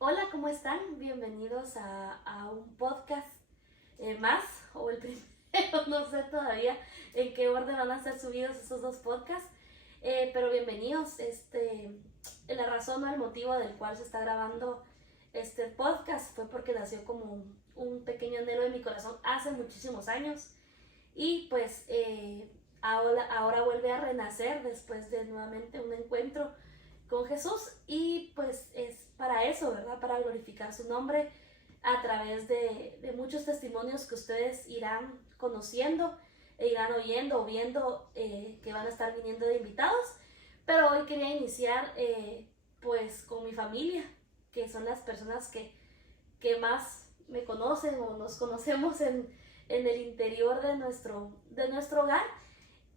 Hola, ¿cómo están? Bienvenidos a un podcast más, o el primero, no sé todavía en qué orden van a ser subidos esos dos podcasts, pero bienvenidos. La razón o el motivo del cual se está grabando este podcast fue porque nació como un pequeño anhelo de mi corazón hace muchísimos años y pues ahora vuelve a renacer después de nuevamente un encuentro con Jesús y pues es para eso, ¿verdad? Para glorificar su nombre a través de muchos testimonios que ustedes irán conociendo e irán oyendo o viendo que van a estar viniendo de invitados. Pero hoy quería iniciar pues con mi familia, que son las personas que más me conocen o nos conocemos en el interior de nuestro hogar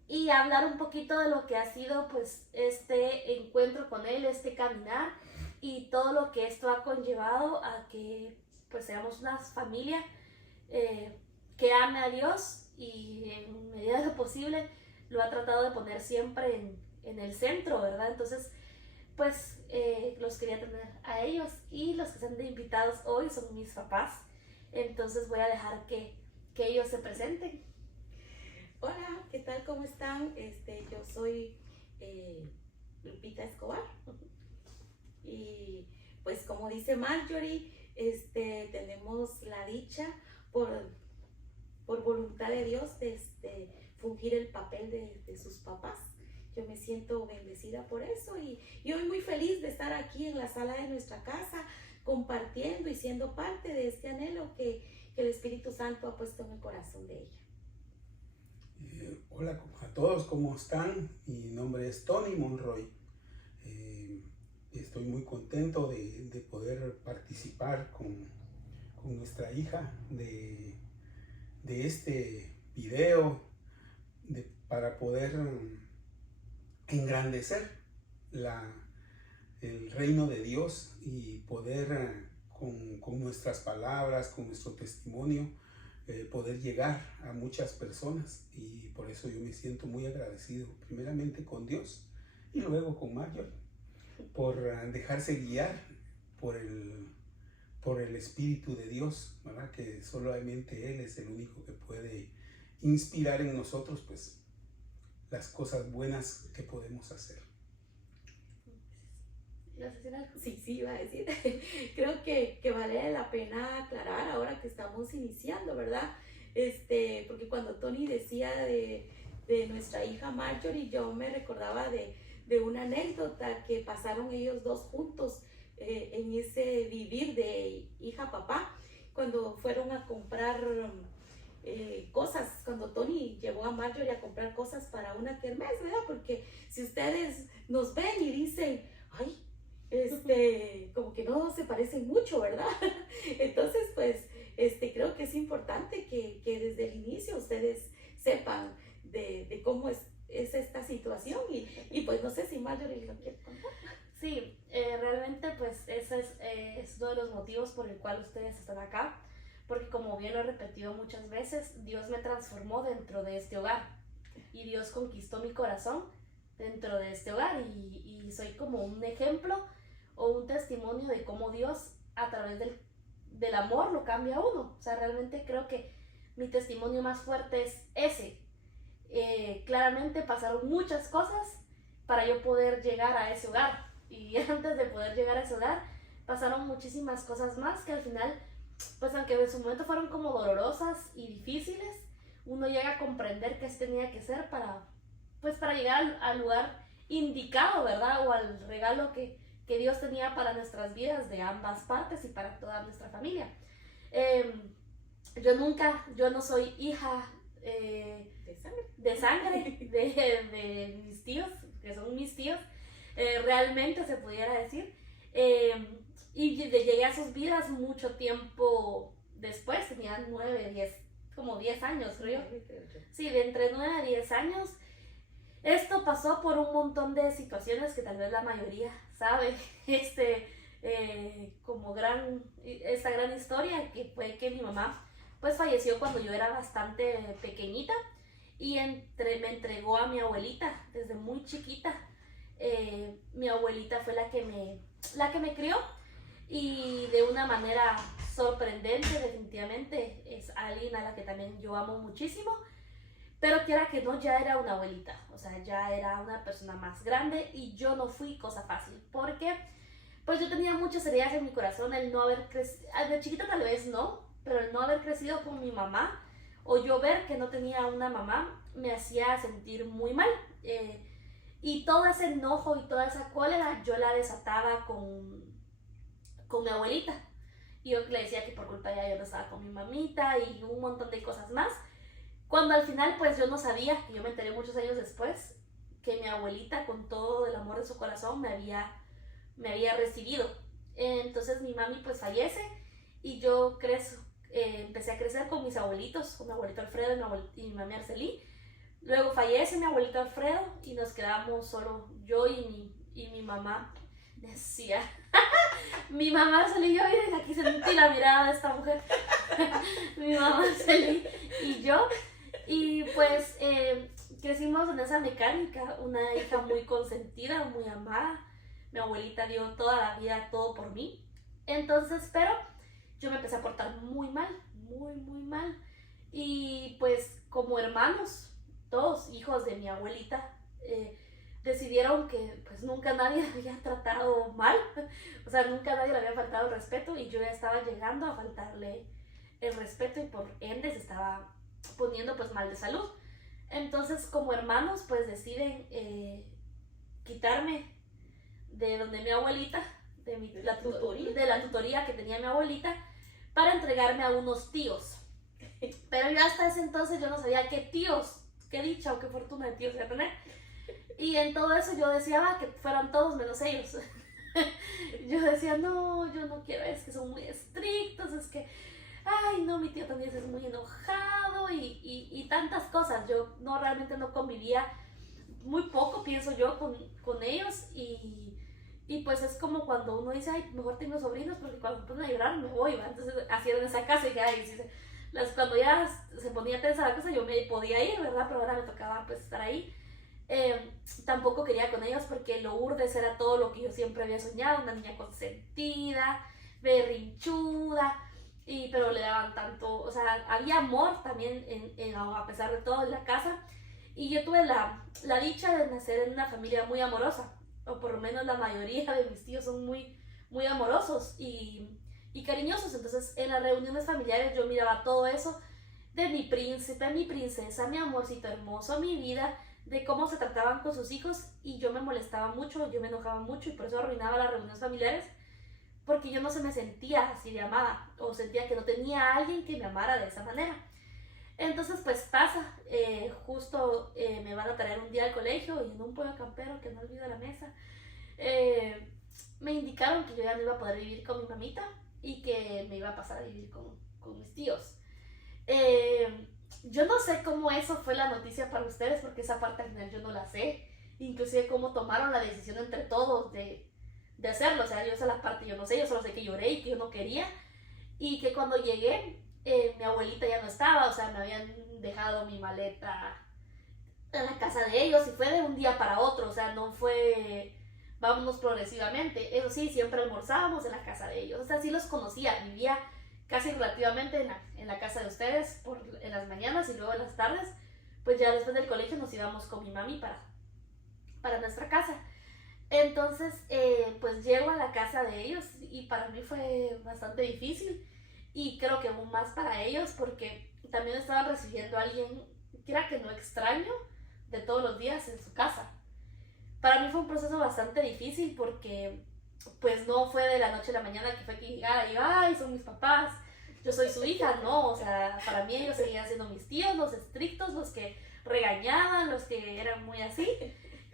y hablar un poquito de lo que ha sido pues este encuentro con él, este caminar y todo lo que esto ha conllevado a que pues seamos una familia eh, que ame a Dios y en medida de lo posible lo ha tratado de poner siempre en el centro, ¿verdad? Entonces pues los quería tener a ellos y los que están de invitados hoy son mis papás, entonces voy a dejar que ellos se presenten. Hola, ¿qué tal? ¿Cómo están? Yo soy Lupita Escobar y pues como dice Marjorie, tenemos la dicha por, por voluntad de Dios de fungir el papel de sus papás. Yo me siento bendecida por eso y hoy muy feliz de estar aquí en la sala de nuestra casa compartiendo y siendo parte de este anhelo que el Espíritu Santo ha puesto en el corazón de ella. Hola a todos, ¿cómo están? Mi nombre es Tony Monroy. Estoy muy contento de poder participar con nuestra hija de este video para poder engrandecer el reino de Dios y poder con nuestras palabras, con nuestro testimonio, poder llegar a muchas personas, y por eso yo me siento muy agradecido primeramente con Dios y luego con Marjorie por dejarse guiar por el Espíritu de Dios, ¿verdad? Que solamente Él es el único que puede inspirar en nosotros pues las cosas buenas que podemos hacer. Sí, iba a decir. Creo que vale la pena aclarar ahora que estamos iniciando, ¿verdad? Porque cuando Tony decía de nuestra hija Marjorie, yo me recordaba de una anécdota que pasaron ellos dos juntos en ese vivir de hija-papá, cuando fueron a comprar cosas, cuando Tony llevó a Marjorie a comprar cosas para una kermés, ¿verdad? Porque si ustedes nos ven y dicen, ay, como que no se parecen mucho, ¿verdad? Entonces, pues, creo que es importante que desde el inicio ustedes sepan de cómo es esta situación y pues no sé si Marjorie lo quiere contar. Sí, realmente pues ese es uno de los motivos por el cual ustedes están acá, porque como bien lo he repetido muchas veces, Dios me transformó dentro de este hogar y Dios conquistó mi corazón dentro de este hogar y soy como un ejemplo o un testimonio de cómo Dios a través del amor lo cambia a uno. O sea, realmente creo que mi testimonio más fuerte es ese. Claramente pasaron muchas cosas para yo poder llegar a ese hogar y antes de poder llegar a ese hogar pasaron muchísimas cosas más que al final, pues aunque en su momento fueron como dolorosas y difíciles, uno llega a comprender qué tenía que ser pues para llegar al lugar indicado, ¿verdad? O al regalo que Dios tenía para nuestras vidas de ambas partes y para toda nuestra familia. Eh, yo no soy hija de sangre de mis tíos, que son mis tíos, realmente se pudiera decir. Y llegué a sus vidas mucho tiempo después, tenía 9, 10, como 10 años, creo yo. Sí, de entre 9 a 10 años. Esto pasó por un montón de situaciones que tal vez la mayoría sabe, como esta gran historia que fue que mi mamá pues falleció cuando yo era bastante pequeñita y me entregó a mi abuelita desde muy chiquita. Mi abuelita fue la que me crió y de una manera sorprendente, definitivamente, es alguien a la que también yo amo muchísimo, pero quiera que no, ya era una abuelita, o sea, ya era una persona más grande y yo no fui cosa fácil, porque pues yo tenía muchas heridas en mi corazón, el no haber crecido, de chiquita tal vez no, pero el no haber crecido con mi mamá, o yo ver que no tenía una mamá, me hacía sentir muy mal. Y todo ese enojo y toda esa cólera yo la desataba con mi abuelita. Y yo le decía que por culpa de ella yo no estaba con mi mamita y un montón de cosas más. Cuando al final pues yo no sabía, que yo me enteré muchos años después, que mi abuelita con todo el amor de su corazón me había recibido. Entonces mi mami pues fallece y yo empecé a crecer con mis abuelitos, con mi abuelito Alfredo y mi mami Arcelí. Luego fallece mi abuelito Alfredo y nos quedamos solo yo y mi mamá. Decía, mi mamá Arcelí, yo miren, aquí sentí la mirada de esta mujer. Mi mamá Arcelí y yo. Y pues crecimos en esa mecánica, una hija muy consentida, muy amada. Mi abuelita dio toda la vida, todo por mí. Entonces, pero yo me empecé a portar muy mal, muy, muy mal. Y pues como hermanos, todos hijos de mi abuelita, decidieron que pues nunca nadie la había tratado mal, o sea, nunca nadie le había faltado el respeto y yo ya estaba llegando a faltarle el respeto y por ende se estaba poniendo pues mal de salud. Entonces como hermanos pues deciden quitarme de donde mi abuelita, de la tutoría que tenía mi abuelita, para entregarme a unos tíos. Pero yo hasta ese entonces yo no sabía qué tíos, qué dicha o qué fortuna de tíos iba a tener. Y en todo eso yo deseaba que fueran todos menos ellos. Yo decía, no, yo no quiero, es que son muy estrictos, es que, ay, no, mi tío también es muy enojado y tantas cosas. Yo realmente no convivía muy poco, pienso yo, con ellos y pues es como cuando uno dice, ay, mejor tengo sobrinos porque cuando me ponen a llorar me voy, ¿va? Entonces así era en esa casa y ay, cuando ya se ponía tensa la cosa yo me podía ir, ¿verdad? Pero ahora me tocaba pues estar ahí. Tampoco quería con ellos porque Lourdes era todo lo que yo siempre había soñado, una niña consentida, berrinchuda, pero le daban tanto, o sea, había amor también a pesar de todo en la casa. Y yo tuve la dicha de nacer en una familia muy amorosa, o por lo menos la mayoría de mis tíos son muy, muy amorosos y cariñosos. Entonces en las reuniones familiares yo miraba todo eso de mi príncipe, mi princesa, mi amorcito hermoso, mi vida, de cómo se trataban con sus hijos y yo me molestaba mucho, yo me enojaba mucho y por eso arruinaba las reuniones familiares porque yo no se me sentía así de amada o sentía que no tenía a alguien que me amara de esa manera. Entonces pues pasa, justo me van a traer un día al colegio y en un pueblo campero que no olvido la mesa, me indicaron que yo ya no iba a poder vivir con mi mamita y que me iba a pasar a vivir con mis tíos. Yo no sé cómo eso fue la noticia para ustedes porque esa parte al final yo no la sé, inclusive cómo tomaron la decisión entre todos de hacerlo, o sea, yo esa la parte yo no sé, yo solo sé que lloré y que yo no quería y que cuando llegué mi abuelita ya no estaba, o sea, me habían dejado mi maleta en la casa de ellos y fue de un día para otro, o sea, no fue vámonos progresivamente. Eso sí, siempre almorzábamos en la casa de ellos, o sea, sí los conocía, vivía casi relativamente en la casa de ustedes en las mañanas y luego en las tardes, pues ya después del colegio nos íbamos con mi mami para nuestra casa. Entonces, pues llego a la casa de ellos y para mí fue bastante difícil. Y creo que aún más para ellos porque también estaban recibiendo a alguien que era que no extraño de todos los días en su casa. Para mí fue un proceso bastante difícil porque pues no fue de la noche a la mañana que fue que llegara y ay, son mis papás, yo soy su hija, no, o sea, para mí ellos seguían siendo mis tíos, los estrictos, los que regañaban, los que eran muy así.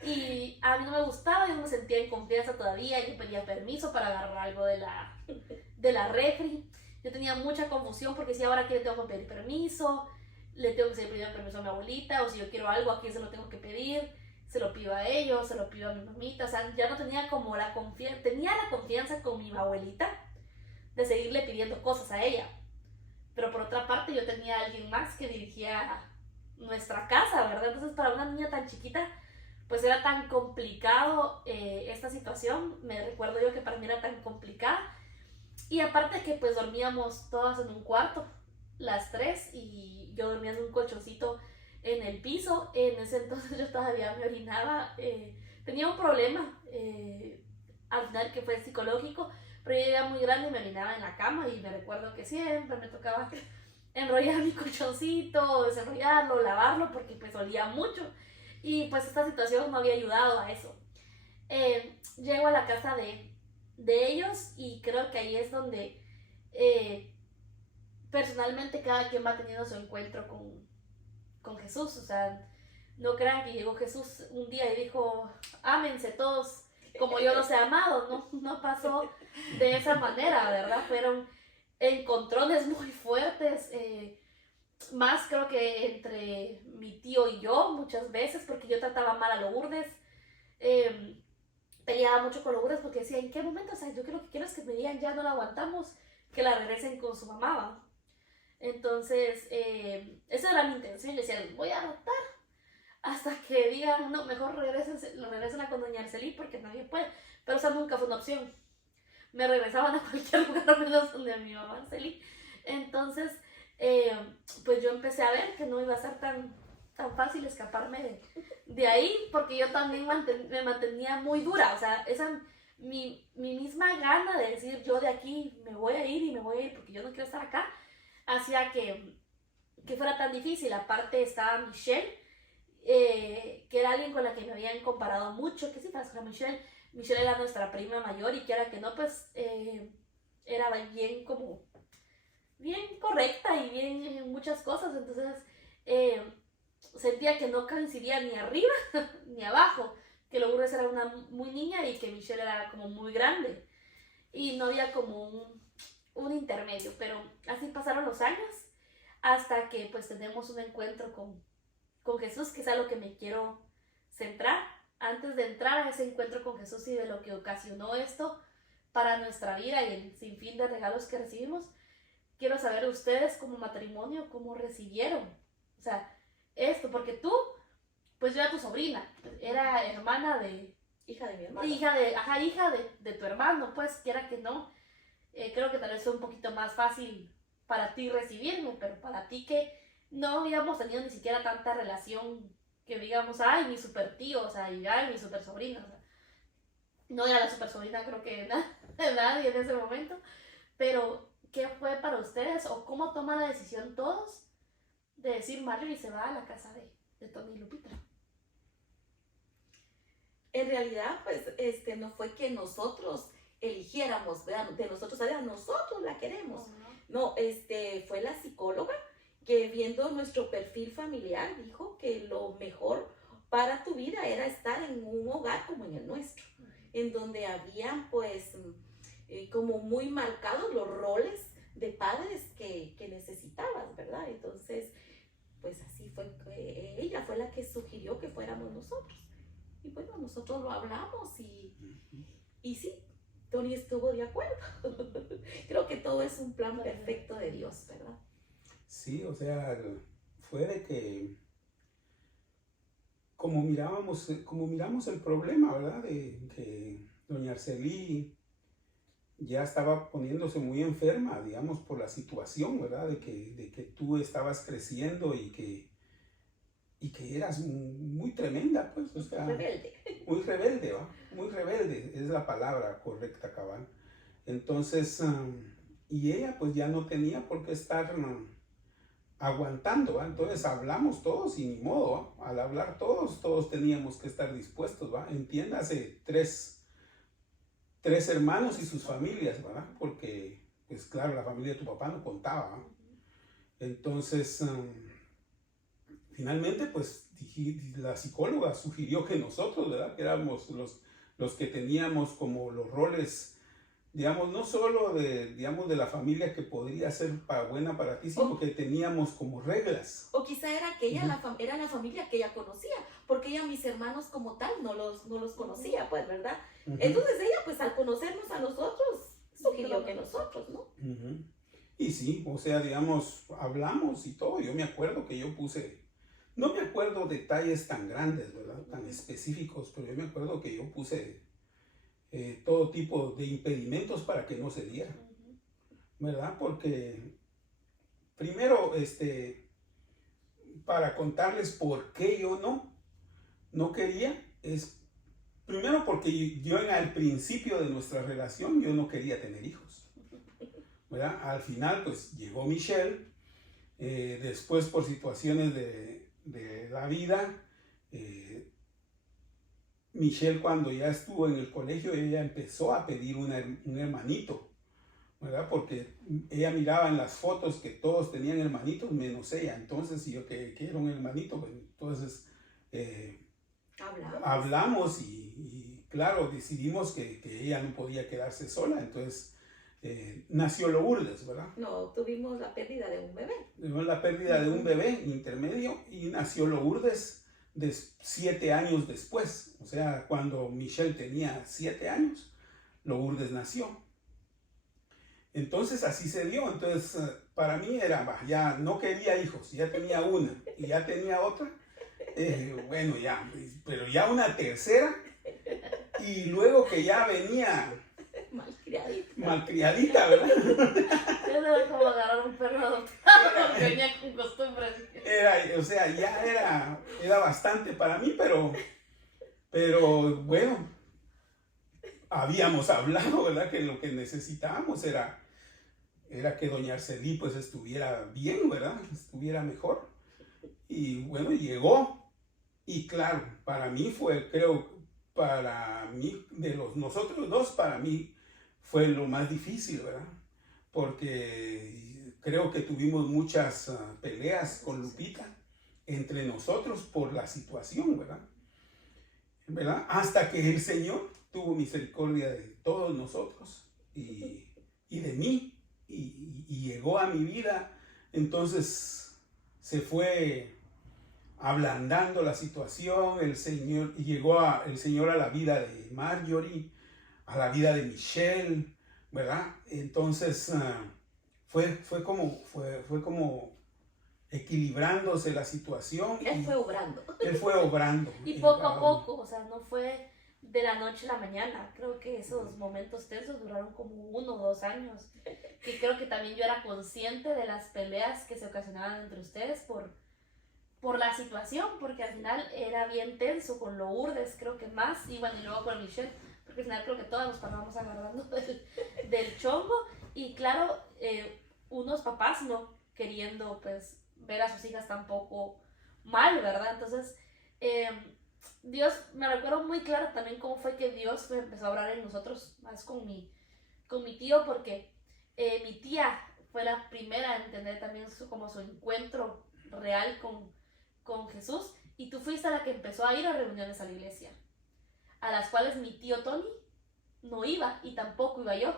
Y a mí no me gustaba, yo no me sentía en confianza todavía, yo pedía permiso para agarrar algo de la refri. Yo tenía mucha confusión porque si ahora aquí le tengo que pedir permiso, le tengo que pedir permiso a mi abuelita, o si yo quiero algo, ¿a quién se lo tengo que pedir? Se lo pido a ellos, se lo pido a mi mamita, o sea, ya no tenía como la confianza, tenía la confianza con mi abuelita de seguirle pidiendo cosas a ella. Pero por otra parte yo tenía a alguien más que dirigía nuestra casa, ¿verdad? Entonces para una niña tan chiquita, pues era tan complicado esta situación, me recuerdo yo que para mí era tan complicada. Y aparte que pues dormíamos todas en un cuarto, las tres, y yo dormía en un colchoncito en el piso. En ese entonces yo todavía me orinaba, tenía un problema, al final que fue psicológico, pero yo era muy grande y me orinaba en la cama y me recuerdo que siempre me tocaba enrollar mi colchoncito, desenrollarlo, lavarlo porque pues olía mucho y pues esta situación no había ayudado a eso. Llego a la casa de ellos y creo que ahí es donde personalmente cada quien va teniendo su encuentro con Jesús. O sea, no crean que llegó Jesús un día y dijo, ámense todos como yo los he amado. No, no pasó de esa manera, ¿verdad? Fueron encontrones muy fuertes, más creo que entre mi tío y yo muchas veces, porque yo trataba mal a Lourdes, peleaba mucho con Lourdes porque decía, ¿en qué momento? O sea, yo creo que quiero es que me digan, ya no la aguantamos, que la regresen con su mamá, ¿va? Entonces, esa era mi intención. Yo decía, voy a adoptar hasta que digan, no, mejor regresen a con doña Arceli porque nadie puede. Pero esa nunca fue una opción. Me regresaban a cualquier lugar menos donde mi mamá Arceli. Entonces, pues yo empecé a ver que no iba a ser tan fácil escaparme de ahí, porque yo también me mantenía muy dura. O sea, mi misma gana de decir, yo de aquí me voy a ir y me voy a ir porque yo no quiero estar acá, hacía que fuera tan difícil. Aparte estaba Michelle, que era alguien con la que me habían comparado mucho, que sí, para Michelle era nuestra prima mayor y que era que no, pues era bien como, bien correcta y bien en muchas cosas. Entonces sentía que no coincidía ni arriba ni abajo, que Lourdes era una muy niña y que Michelle era como muy grande y no había como un intermedio. Pero así pasaron los años hasta que pues tenemos un encuentro con Jesús, que es a lo que me quiero centrar. Antes de entrar a ese encuentro con Jesús y de lo que ocasionó esto para nuestra vida y el sinfín de regalos que recibimos, quiero saber ustedes como matrimonio cómo recibieron, o sea, esto, porque tú, pues yo era tu sobrina, era hermana de... Hija de mi hermano. Hija de tu hermano, pues quiera que no. Creo que tal vez fue un poquito más fácil para ti recibirme, pero para ti que no habíamos tenido ni siquiera tanta relación que digamos, ay, mi super tío, o sea, y ay, mi super sobrina, o sea, no era la super sobrina, creo que nadie en ese momento, pero ¿qué fue para ustedes o cómo toman la decisión todos de decir Marjorie se va a la casa de Tony y Lupita? En realidad, pues, no fue que nosotros eligiéramos, ¿verdad? De nosotros, nosotros la queremos. No, fue la psicóloga que viendo nuestro perfil familiar dijo que lo mejor para tu vida era estar en un hogar como en el nuestro, en donde habían pues como muy marcados los roles de padres que necesitabas, ¿verdad? Entonces, pues así fue que ella fue la que sugirió que fuéramos nosotros. Y bueno, nosotros lo hablamos y sí, Tony estuvo de acuerdo. Creo que todo es un plan perfecto de Dios, ¿verdad? Sí, o sea, fue de que como miramos el problema, ¿verdad? De que doña Arceli ya estaba poniéndose muy enferma, digamos, por la situación, ¿verdad? De que tú estabas creciendo y que eras muy tremenda, pues, o sea, rebelde. Muy rebelde, ¿va? Muy rebelde, es la palabra correcta, cabal. Entonces, y ella pues ya no tenía por qué estar aguantando, ¿va? Entonces hablamos todos y ni modo, ¿va? Al hablar todos teníamos que estar dispuestos, ¿va? Entiéndase, tres hermanos y sus familias, ¿verdad? Porque, pues claro, la familia de tu papá no contaba, ¿va? Entonces, finalmente, pues la psicóloga sugirió que nosotros, ¿verdad? Que éramos los que teníamos como los roles, digamos, no solo de la familia que podría ser buena para ti, sino que teníamos como reglas. O quizá era que ella era la familia que ella conocía, porque ella mis hermanos como tal no los conocía, pues, ¿verdad? Entonces ella, pues, al conocernos a nosotros, sugirió que nosotros, ¿no? Y sí, o sea, digamos, hablamos y todo. Yo me acuerdo que yo puse, no me acuerdo detalles tan grandes, ¿verdad? Tan específicos, pero yo me acuerdo que yo puse todo tipo de impedimentos para que no se diera. ¿verdad? Porque primero, para contarles por qué yo no quería, es primero porque yo en el principio de nuestra relación yo no quería tener hijos, ¿verdad? Al final pues llegó Michelle, después por situaciones de la vida, Michelle cuando ya estuvo en el colegio, ella empezó a pedir un hermanito, ¿verdad? Porque ella miraba en las fotos que todos tenían hermanitos menos ella. Entonces, si yo que quiero un hermanito, pues entonces hablamos y claro, decidimos que ella no podía quedarse sola. Entonces nació Lourdes, ¿verdad? No, tuvimos la pérdida de un bebé. Tuvimos la pérdida de un bebé intermedio y nació Lourdes 7 años después. O sea, cuando Michelle tenía 7 años, Lourdes nació. Entonces así se dio. Entonces para mí era, ya no quería hijos, ya tenía una y ya tenía otra. Bueno, ya, pero ya una tercera y luego que ya venía malcriadita, ¿verdad? Eso era como agarrar un perro adoptado, que venía con costumbres. O sea, ya era bastante para mí, pero bueno, habíamos hablado, ¿verdad? Que lo que necesitábamos era que doña Arcelí pues estuviera bien, ¿verdad? Estuviera mejor. Y bueno, llegó. Y claro, para mí fue, creo, para mí, nosotros dos, para mí fue lo más difícil, ¿verdad? Porque creo que tuvimos muchas peleas con Lupita entre nosotros por la situación, ¿verdad? Hasta que el Señor tuvo misericordia de todos nosotros y de mí. Y llegó a mi vida, entonces se fue ablandando la situación, el Señor, y llegó el Señor a la vida de Marjorie, a la vida de Michelle, ¿verdad? Entonces fue como equilibrándose la situación. Él fue obrando. Él fue obrando. Y poco a poco, o sea, no fue de la noche a la mañana. Creo que esos momentos tensos duraron como 1 o 2 años. Y creo que también yo era consciente de las peleas que se ocasionaban entre ustedes por la situación, porque al final era bien tenso con Lourdes, creo que más, y bueno, y luego con Michelle, porque al final creo que todas nos pasábamos agarrando del chongo, y claro, unos papás no queriendo pues ver a sus hijas tampoco mal, ¿verdad? Entonces, Dios, me recuerdo muy claro también cómo fue que Dios empezó a obrar en nosotros, más con mi tío, porque mi tía fue la primera a entender también como su encuentro real con Jesús, y tú fuiste la que empezó a ir a reuniones a la iglesia, a las cuales mi tío Tony no iba y tampoco iba yo.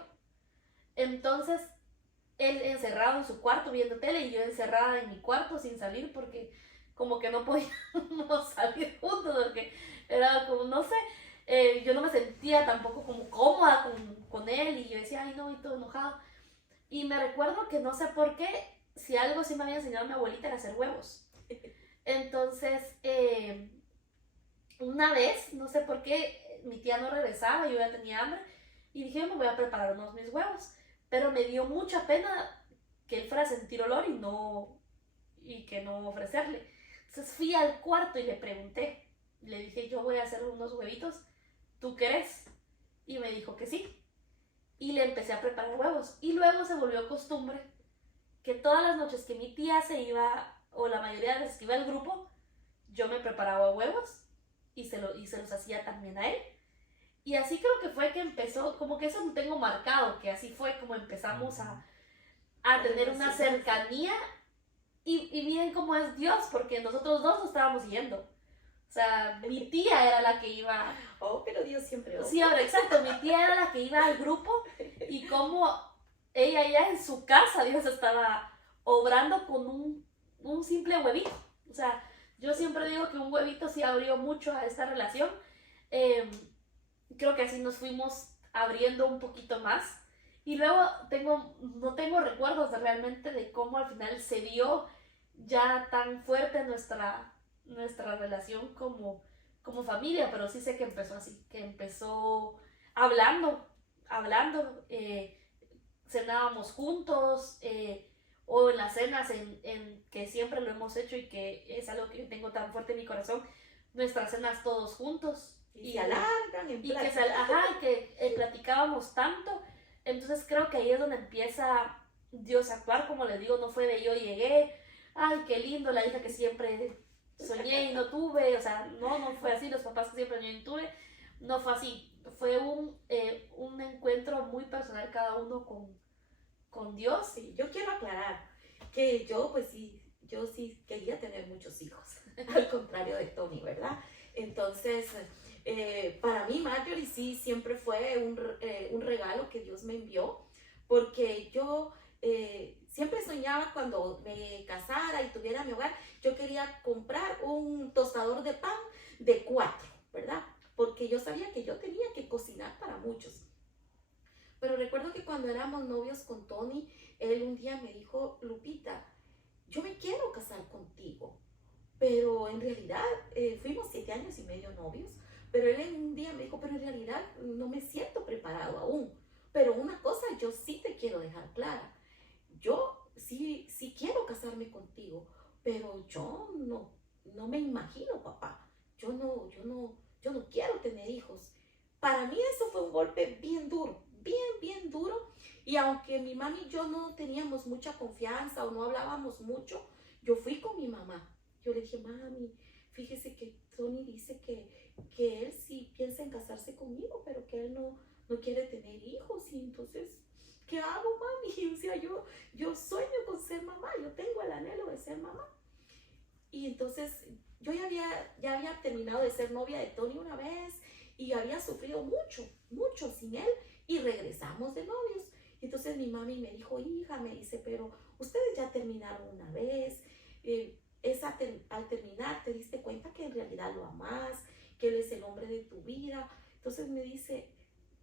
Entonces, él encerrado en su cuarto viendo tele y yo encerrada en mi cuarto sin salir porque como que no podíamos salir juntos, porque era como, no sé, yo no me sentía tampoco como cómoda con él y yo decía, ay no, y todo enojado. Y me recuerdo que no sé por qué, si algo sí me había enseñado mi abuelita era hacer huevos. Entonces, una vez, no sé por qué, mi tía no regresaba, yo ya tenía hambre, y dije, yo me voy a preparar mis huevos. Pero me dio mucha pena que él fuera a sentir olor y que no ofrecerle. Entonces fui al cuarto y le pregunté, le dije, yo voy a hacer unos huevitos, ¿tú querés? Y me dijo que sí. Y le empecé a preparar huevos. Y luego se volvió costumbre que todas las noches que mi tía se iba, o la mayoría de veces que iba al grupo, yo me preparaba huevos y se los hacía también a él. Y así creo que fue que empezó, como que eso lo tengo marcado, que así fue como empezamos a tener una cercanía y bien como es Dios, porque nosotros dos nos estábamos yendo. O sea, mi tía era la que iba... Oh, pero Dios siempre... Sí, ahora, exacto, mi tía era la que iba al grupo y como ella ya en su casa, Dios estaba obrando con un simple huevito. O sea, yo siempre digo que un huevito sí abrió mucho a esta relación. Creo que así nos fuimos abriendo un poquito más. Y luego no tengo recuerdos realmente de cómo al final se dio ya tan fuerte nuestra relación como familia, pero sí sé que empezó así, que empezó hablando. cenábamos juntos, o en las cenas en que siempre lo hemos hecho y que es algo que tengo tan fuerte en mi corazón, nuestras cenas todos juntos. Y se alargan en y que, plática. platicábamos tanto. Entonces creo que ahí es donde empieza Dios a actuar. Como les digo, no fue de yo llegué, ay, qué lindo, la hija que siempre soñé y no tuve. O sea, no fue así. Los papás que siempre soñé y no tuve, no fue así. Fue un encuentro muy personal cada uno con Dios. Sí, yo quiero aclarar que yo sí quería tener muchos hijos, al contrario de Tony, ¿verdad? Entonces, para mí Marjorie sí siempre fue un regalo que Dios me envió, porque yo siempre soñaba cuando me casara y tuviera mi hogar, yo quería comprar un tostador de pan de 4, ¿verdad? Porque yo sabía que yo tenía que cocinar para muchos. Pero recuerdo que cuando éramos novios con Tony, él un día me dijo, Lupita, yo me quiero casar contigo. Pero en realidad fuimos 7 años y medio novios, pero él un día me dijo, pero en realidad no me siento preparado aún. Pero una cosa yo sí te quiero dejar clara, yo sí quiero casarme contigo, pero yo no me imagino, papá, yo no quiero tener hijos. Para mí eso fue un golpe bien duro, bien duro, y aunque mi mami y yo no teníamos mucha confianza o no hablábamos mucho, yo fui con mi mamá. Yo le dije, mami, fíjese que Tony dice que él sí piensa en casarse conmigo, pero que él no quiere tener hijos. Y entonces, ¿qué hago, mami? O sea, yo sueño con ser mamá, yo tengo el anhelo de ser mamá. Y entonces, yo ya había terminado de ser novia de Tony una vez y había sufrido mucho sin él, y regresamos de novios. Entonces mi mami me dijo, hija, me dice, pero ustedes ya terminaron una vez, al terminar te diste cuenta que en realidad lo amas, que él es el hombre de tu vida. Entonces me dice,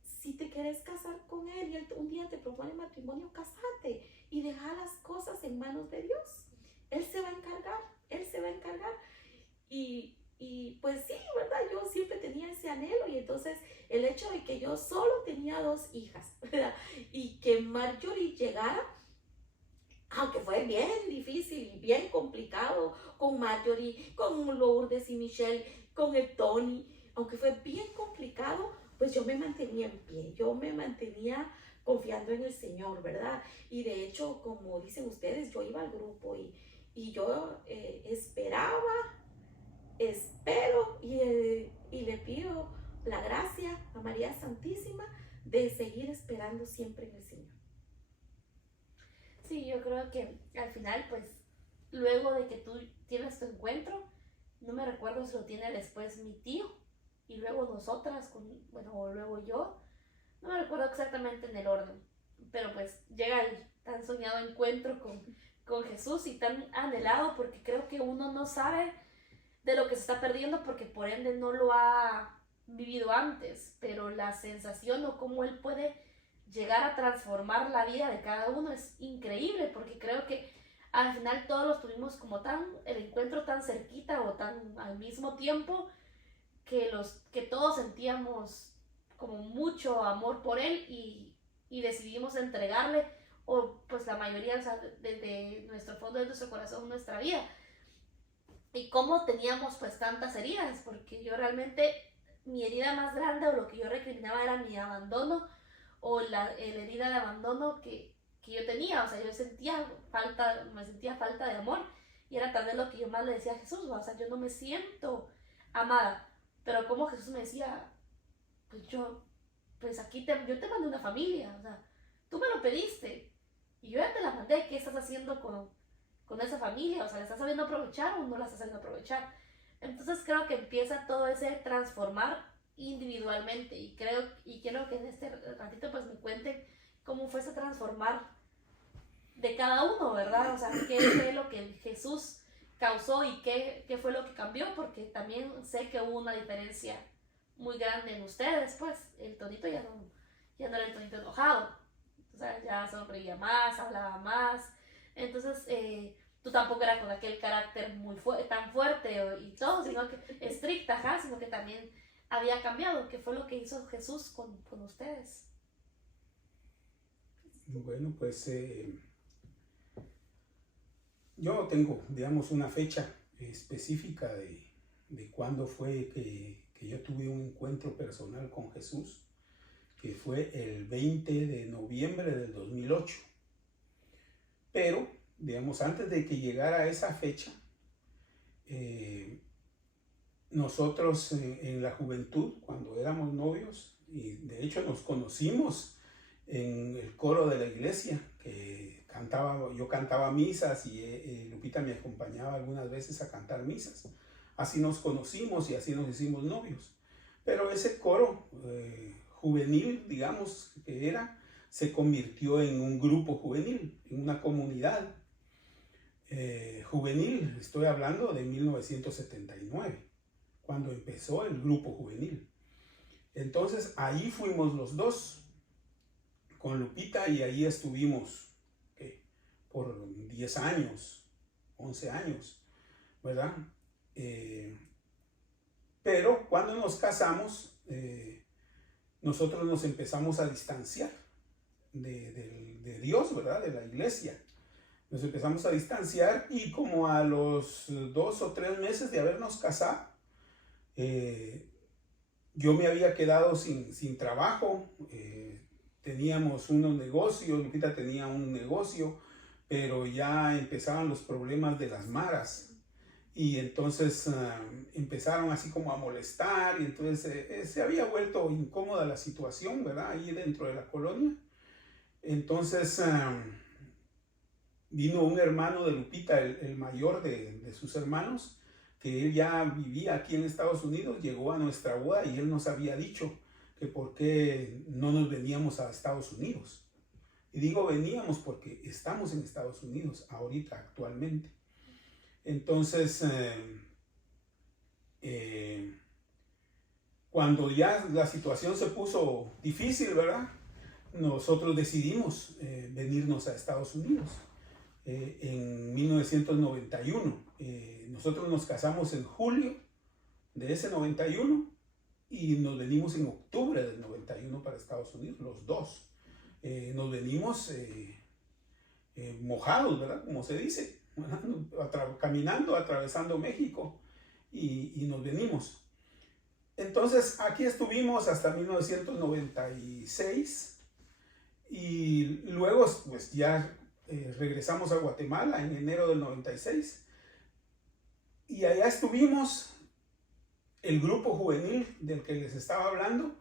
si te quieres casar con él y él un día te propone matrimonio, casate y deja las cosas en manos de Dios. Él se va a encargar. Y pues sí, ¿verdad? Yo siempre tenía ese anhelo, y entonces el hecho de que yo solo tenía 2 hijas, ¿verdad? Y que Marjorie llegara, aunque fue bien difícil y bien complicado con Marjorie, con Lourdes y Michelle, con el Tony, aunque fue bien complicado, pues yo me mantenía en pie, yo me mantenía confiando en el Señor, ¿verdad? Y de hecho, como dicen ustedes, yo iba al grupo y yo espero y le pido la gracia a María Santísima de seguir esperando siempre en el Señor. Sí, yo creo que al final, pues, luego de que tú tienes tu encuentro, no me recuerdo si lo tiene después mi tío, y luego nosotras, o luego yo, no me recuerdo exactamente en el orden, pero pues llega el tan soñado encuentro con Jesús y tan anhelado, porque creo que uno no sabe de lo que se está perdiendo porque por ende no lo ha vivido antes, pero la sensación o cómo Él puede llegar a transformar la vida de cada uno es increíble, porque creo que al final todos los tuvimos como el encuentro tan cerquita o tan al mismo tiempo, que todos sentíamos como mucho amor por Él y decidimos entregarle, o pues la mayoría, o sea, desde nuestro fondo de nuestro corazón, nuestra vida. Y cómo teníamos pues tantas heridas, porque yo realmente, mi herida más grande o lo que yo recriminaba era mi abandono, o la herida de abandono que yo tenía. O sea, yo me sentía falta de amor, y era tal vez lo que yo más le decía a Jesús, o sea, yo no me siento amada. Pero como Jesús me decía, pues aquí yo te mandé una familia, o sea, tú me lo pediste y yo ya te la mandé. ¿Qué estás haciendo con esa familia? O sea, ¿la estás sabiendo aprovechar o no la estás sabiendo aprovechar? Entonces creo que empieza todo ese transformar individualmente, y quiero que en este ratito pues me cuenten cómo fue ese transformar de cada uno, ¿verdad? O sea, qué fue lo que Jesús causó y qué fue lo que cambió, porque también sé que hubo una diferencia muy grande en ustedes. Pues el Tonito ya no era el Tonito enojado, o sea, ya sonreía más, hablaba más. Entonces tú tampoco eras con aquel carácter tan fuerte y todo, sino que estricta, sino que también había cambiado. ¿Qué fue lo que hizo Jesús con ustedes? Bueno, pues yo tengo, digamos, una fecha específica de cuándo fue que yo tuve un encuentro personal con Jesús, que fue el 20 de noviembre del 2008. Pero, digamos, antes de que llegara esa fecha, nosotros en la juventud, cuando éramos novios, y de hecho nos conocimos en el coro de la iglesia, que yo cantaba misas y Lupita me acompañaba algunas veces a cantar misas. Así nos conocimos y así nos hicimos novios. Pero ese coro juvenil, digamos, se convirtió en un grupo juvenil, en una comunidad juvenil. Estoy hablando de 1979, cuando empezó el grupo juvenil. Entonces ahí fuimos los dos con Lupita y ahí estuvimos por 10 años, 11 años, ¿verdad? Pero cuando nos casamos, nosotros nos empezamos a distanciar de Dios, ¿verdad? De la iglesia. Nos empezamos a distanciar y como a los 2 o 3 meses de habernos casado, yo me había quedado sin trabajo. Teníamos unos negocios, Lupita tenía un negocio, pero ya empezaban los problemas de las maras. Y entonces empezaron así como a molestar y entonces se había vuelto incómoda la situación, ¿verdad? Ahí dentro de la colonia. Entonces vino un hermano de Lupita, el mayor de sus hermanos, que él ya vivía aquí en Estados Unidos, llegó a nuestra boda y él nos había dicho que por qué no nos veníamos a Estados Unidos. Y digo veníamos porque estamos en Estados Unidos ahorita, actualmente. Entonces, cuando ya la situación se puso difícil, ¿verdad? Nosotros decidimos venirnos a Estados Unidos en 1991. Nosotros nos casamos en julio de ese 91 y nos venimos en octubre del 91 para Estados Unidos, los dos. Nos venimos mojados, ¿verdad? Como se dice, caminando, atravesando México y nos venimos. Entonces aquí estuvimos hasta 1996 y luego pues ya regresamos a Guatemala en enero del 96 y allá estuvimos. El grupo juvenil del que les estaba hablando,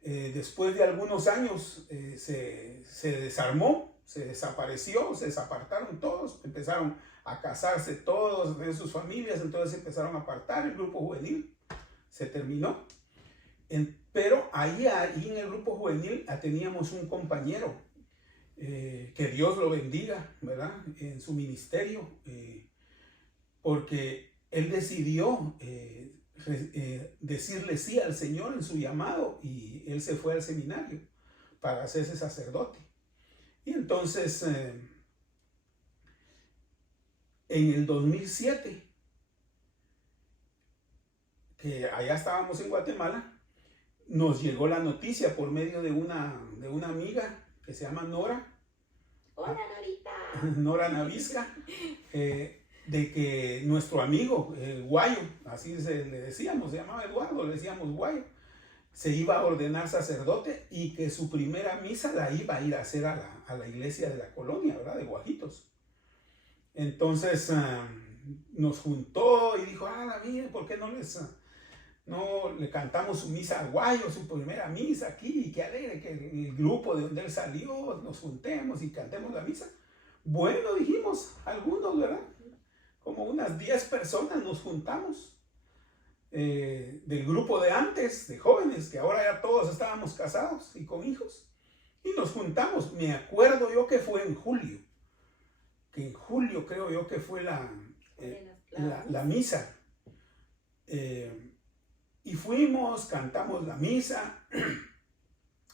después de algunos años se desarmó, se desapareció, se desapartaron todos, empezaron a casarse todos en sus familias, entonces se empezaron a apartar, el grupo juvenil se terminó. Pero ahí en el grupo juvenil teníamos un compañero, que Dios lo bendiga, ¿verdad? En su ministerio, porque él decidió decirle sí al Señor en su llamado y él se fue al seminario para hacerse sacerdote. Y entonces en el 2007, que allá estábamos en Guatemala, nos llegó la noticia por medio de una amiga que se llama Nora. Hola, Norita. Nora Navisca. De que nuestro amigo, el Guayo, así le decíamos, se llamaba Eduardo, le decíamos Guayo, se iba a ordenar sacerdote y que su primera misa la iba a ir a hacer a la iglesia de la colonia, ¿verdad? De Guajitos. Entonces nos juntó y dijo, David, ¿por qué no le cantamos su misa a Guayo, su primera misa aquí? Y qué alegre que el grupo de donde él salió, nos juntemos y cantemos la misa. Bueno, dijimos, algunos, ¿verdad? Como unas 10 personas nos juntamos del grupo de antes, de jóvenes, que ahora ya todos estábamos casados y con hijos, y nos juntamos. Me acuerdo yo que fue en julio, creo yo que fue la misa, y fuimos, cantamos la misa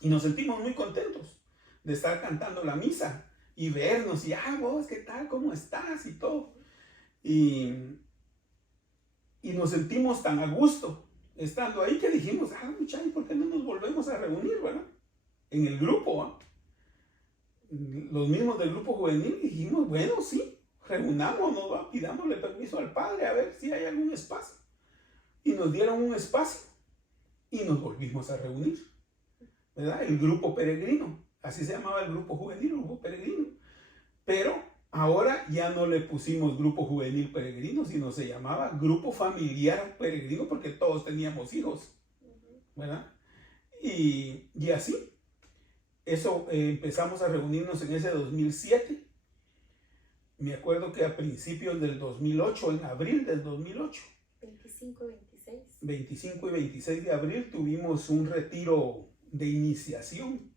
y nos sentimos muy contentos de estar cantando la misa y vernos y vos, ¿qué tal? ¿Cómo estás? Y todo. Y nos sentimos tan a gusto estando ahí que dijimos, muchachos, ¿por qué no nos volvemos a reunir, verdad? En el grupo, los mismos del grupo juvenil dijimos, bueno, sí, reunámonos, ¿va? Pidámosle permiso al Padre a ver si hay algún espacio. Y nos dieron un espacio y nos volvimos a reunir, ¿verdad? El grupo peregrino, así se llamaba el grupo juvenil, el grupo peregrino. Pero ahora ya no le pusimos grupo juvenil peregrino, sino se llamaba grupo familiar peregrino porque todos teníamos hijos, ¿verdad? Y así, eso empezamos a reunirnos en ese 2007. Me acuerdo que a principios del 2008, en abril del 2008, 25 y 26 de abril, tuvimos un retiro de iniciación,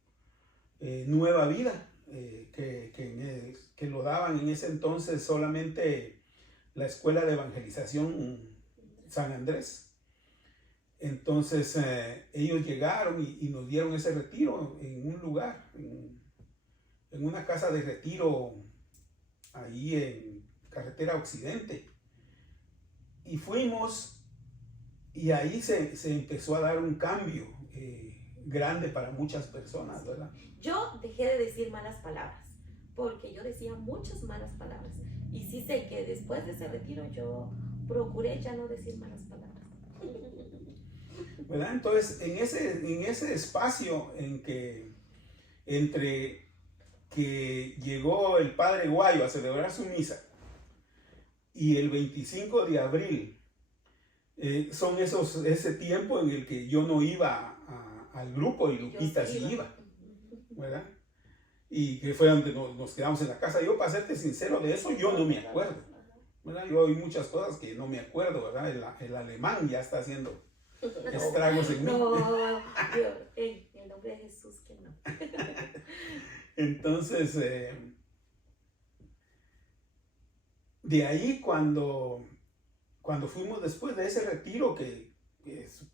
Nueva Vida, que lo daban en ese entonces solamente la Escuela de Evangelización San Andrés. Entonces ellos llegaron y nos dieron ese retiro en un lugar, en una casa de retiro ahí en Carretera Occidente. Y fuimos y ahí se empezó a dar un cambio grande para muchas personas, ¿verdad? Yo dejé de decir malas palabras, porque yo decía muchas malas palabras. Y sí sé que después de ese retiro yo procuré ya no decir malas palabras. ¿Verdad? Entonces, en ese espacio entre que llegó el Padre Guayo a celebrar su misa y el 25 de abril, son ese tiempo en el que yo no iba al grupo y Lupita sí iba, ¿verdad? Y que fue donde nos quedamos en la casa. Yo, para serte sincero, de eso yo no me acuerdo, ¿verdad? Yo hay muchas cosas que no me acuerdo, ¿verdad? El alemán ya está haciendo estragos en mí. No, en el nombre de Jesús que no. Entonces, de ahí cuando fuimos después de ese retiro, que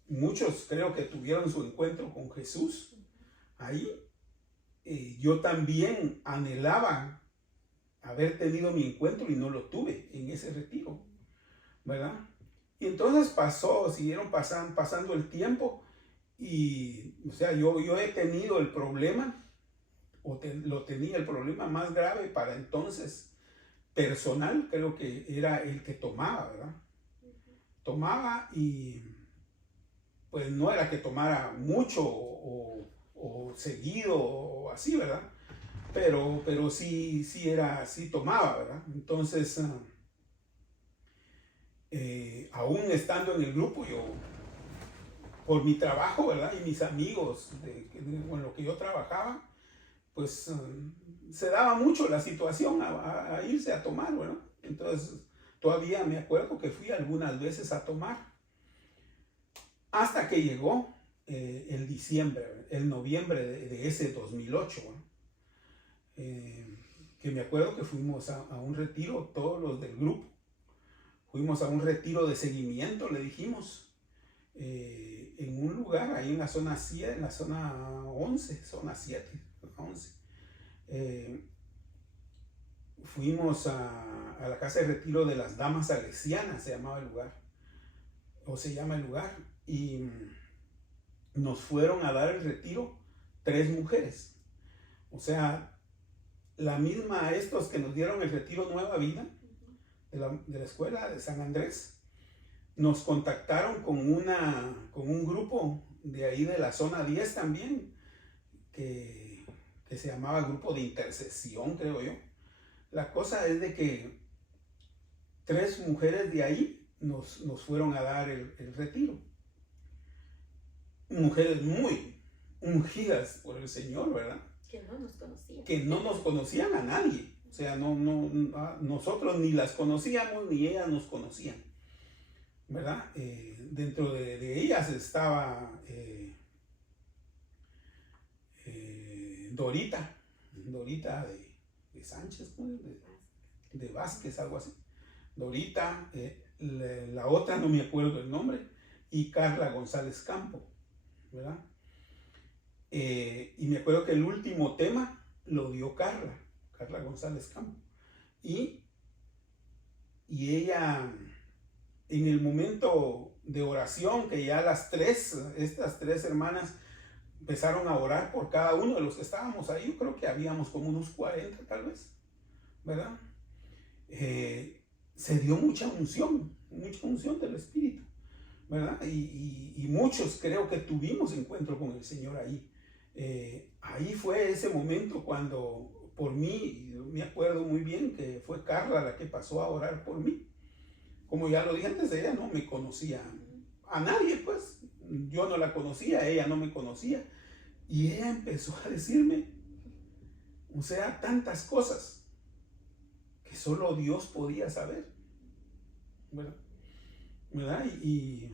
muchos creo que tuvieron su encuentro con Jesús, ahí yo también anhelaba haber tenido mi encuentro y no lo tuve en ese retiro, ¿verdad? Y entonces siguieron pasando el tiempo y, o sea, yo he tenido el problema, lo tenía el problema más grave para entonces, personal, creo que era el que tomaba, ¿verdad? Tomaba y pues no era que tomara mucho o seguido o así, ¿verdad? Pero sí tomaba, ¿verdad? Entonces, aún estando en el grupo, yo, por mi trabajo, ¿verdad? Y mis amigos con lo que yo trabajaba, pues se daba mucho la situación a irse a tomar, ¿verdad? Entonces, todavía me acuerdo que fui algunas veces a tomar, hasta que llegó el noviembre de ese 2008, ¿no? Que me acuerdo que fuimos a un retiro, todos los del grupo, fuimos a un retiro de seguimiento, le dijimos, en un lugar, ahí en la zona 7, en la zona 11, zona 7, 11. Fuimos a la casa de retiro de las Damas Salesianas, se llamaba el lugar, o se llama el lugar, y nos fueron a dar el retiro 3 mujeres. O sea, la misma estos que nos dieron el retiro Nueva Vida de la escuela de San Andrés, nos contactaron con un grupo de ahí de la zona 10 también, que se llamaba Grupo de Intercesión, creo yo. La cosa es de que 3 mujeres de ahí nos fueron a dar el retiro. Mujeres muy ungidas por el Señor, ¿verdad? Que no nos conocían. Que no nos conocían a nadie. O sea, nosotros ni las conocíamos, ni ellas nos conocían, ¿verdad? Dentro de ellas estaba Dorita de Sánchez, de Vázquez, algo así. Dorita, la otra no me acuerdo el nombre, y Carla González Campo, ¿verdad? Y me acuerdo que el último tema lo dio Carla González Campo. Y ella, en el momento de oración, que ya estas 3 hermanas empezaron a orar por cada uno de los que estábamos ahí. Yo creo que habíamos como unos 40 tal vez, ¿verdad? Se dio mucha unción del Espíritu, ¿verdad? Y muchos creo que tuvimos encuentro con el Señor ahí. Ahí fue ese momento cuando por mí, me acuerdo muy bien que fue Carla la que pasó a orar por mí. Como ya lo dije antes, ella no me conocía a nadie, pues yo no la conocía, ella no me conocía. Y ella empezó a decirme, o sea, tantas cosas que solo Dios podía saber, ¿verdad? Y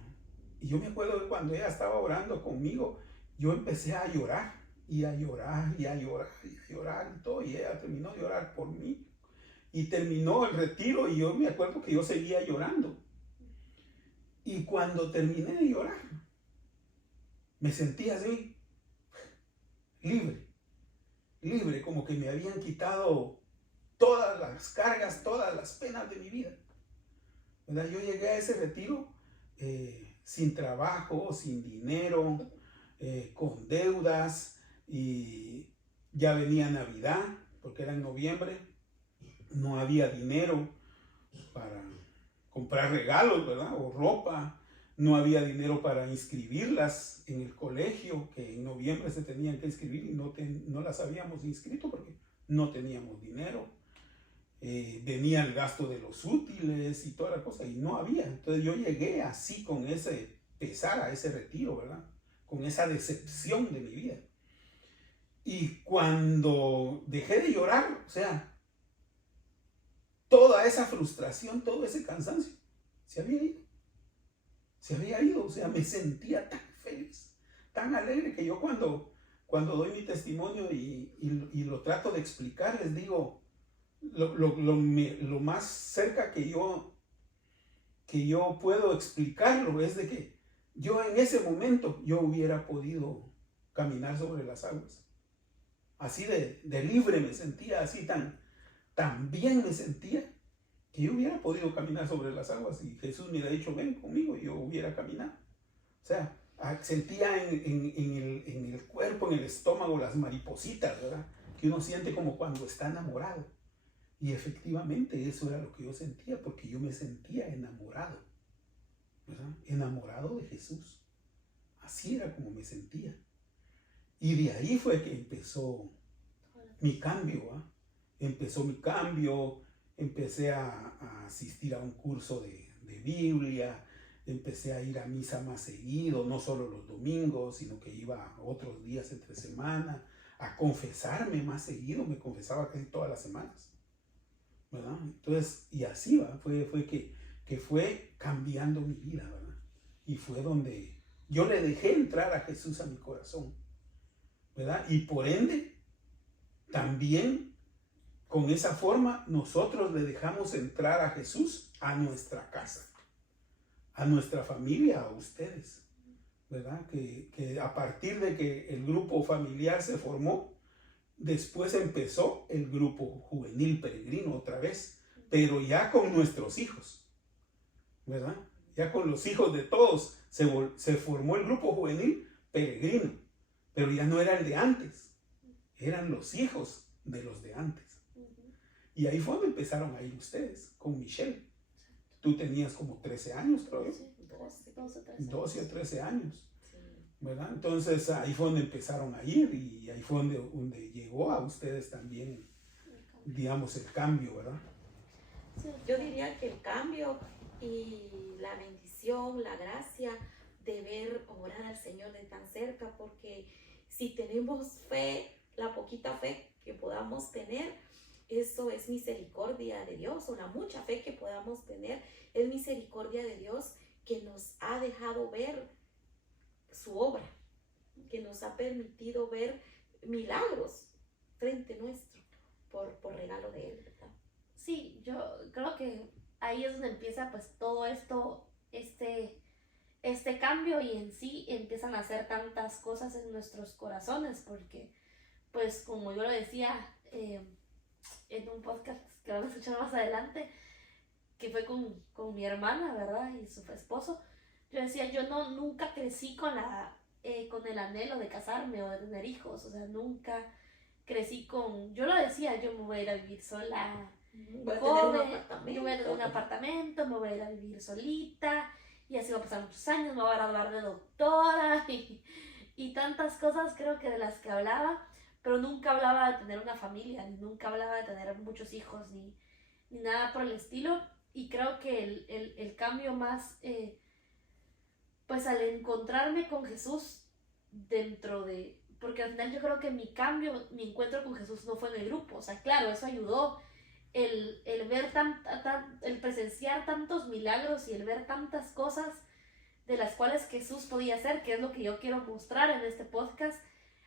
yo me acuerdo que cuando ella estaba orando conmigo, yo empecé a llorar, y a llorar, y a llorar, y a llorar, y todo, y ella terminó de orar por mí. Y terminó el retiro, y yo me acuerdo que yo seguía llorando. Y cuando terminé de llorar, me sentí así, libre, como que me habían quitado todas las cargas, todas las penas de mi vida, ¿verdad? Yo llegué a ese retiro sin trabajo, sin dinero, con deudas, y ya venía Navidad, porque era en noviembre, no había dinero para comprar regalos, ¿verdad? O ropa. No había dinero para inscribirlas en el colegio, que en noviembre se tenían que inscribir, y no las habíamos inscrito porque no teníamos dinero. Venía el gasto de los útiles y toda la cosa, y no había. Entonces yo llegué así con ese pesar a ese retiro, ¿verdad? Con esa decepción de mi vida. Y cuando dejé de llorar, o sea, toda esa frustración, todo ese cansancio, se había ido, o sea, me sentía tan feliz, tan alegre, que yo cuando doy mi testimonio y lo trato de explicar, les digo, lo más cerca que yo puedo explicarlo es de que yo en ese momento yo hubiera podido caminar sobre las aguas. Así de libre me sentía, así tan bien me sentía, que yo hubiera podido caminar sobre las aguas, y Jesús me hubiera dicho, ven conmigo, y yo hubiera caminado. O sea, sentía en el cuerpo, en el estómago, las maripositas, ¿verdad? Que uno siente como cuando está enamorado. Y efectivamente eso era lo que yo sentía, porque yo me sentía enamorado, ¿verdad? Enamorado de Jesús. Así era como me sentía. Y de ahí fue que empezó mi cambio, ¿eh? Empezó mi cambio. Empecé a asistir a un curso de Biblia, empecé a ir a misa más seguido, no solo los domingos, sino que iba otros días entre semana, a confesarme más seguido, me confesaba casi todas las semanas, ¿verdad? Entonces, y así fue que fue cambiando mi vida, ¿verdad? Y fue donde yo le dejé entrar a Jesús a mi corazón, ¿verdad? Y por ende, también con esa forma nosotros le dejamos entrar a Jesús a nuestra casa, a nuestra familia, a ustedes, ¿verdad? Que a partir de que el grupo familiar se formó, después empezó el grupo juvenil peregrino otra vez, pero ya con nuestros hijos, ¿verdad? Ya con los hijos de todos se formó el grupo juvenil peregrino, pero ya no era el de antes, eran los hijos de los de antes. Y ahí fue donde empezaron a ir ustedes, con Michelle. Tú tenías como 13 años, creo yo. Sí, 12 o 13 años, ¿verdad? Entonces ahí fue donde empezaron a ir, y ahí fue donde llegó a ustedes también, digamos, el cambio, ¿verdad? Sí, yo diría que el cambio y la bendición, la gracia de ver obrar al Señor de tan cerca, porque si tenemos fe, la poquita fe que podamos tener, eso es misericordia de Dios, o la mucha fe que podamos tener es misericordia de Dios, que nos ha dejado ver su obra, que nos ha permitido ver milagros frente nuestro por regalo de Él, ¿verdad? Sí, yo creo que ahí es donde empieza pues todo esto, este cambio, y en sí empiezan a hacer tantas cosas en nuestros corazones, porque pues como yo lo decía en un podcast que van a escuchar más adelante, que fue con mi hermana, ¿verdad? Y su esposo, yo decía, yo nunca crecí con la con el anhelo de casarme o de tener hijos, o sea, nunca crecí con, yo lo decía, yo me voy a ir a vivir sola, Voy a joven, tener un apartamento. yo voy a tener un apartamento, me voy a ir a vivir solita, y así va a pasar muchos años, me voy a graduar de doctora, y tantas cosas creo que de las que hablaba, pero nunca hablaba de tener una familia, ni nunca hablaba de tener muchos hijos, ni nada por el estilo, y creo que el cambio más, pues al encontrarme con Jesús dentro de, porque al final yo creo que mi cambio, mi encuentro con Jesús no fue en el grupo, o sea, claro, eso ayudó, el ver el presenciar tantos milagros y el ver tantas cosas de las cuales Jesús podía hacer, que es lo que yo quiero mostrar en este podcast,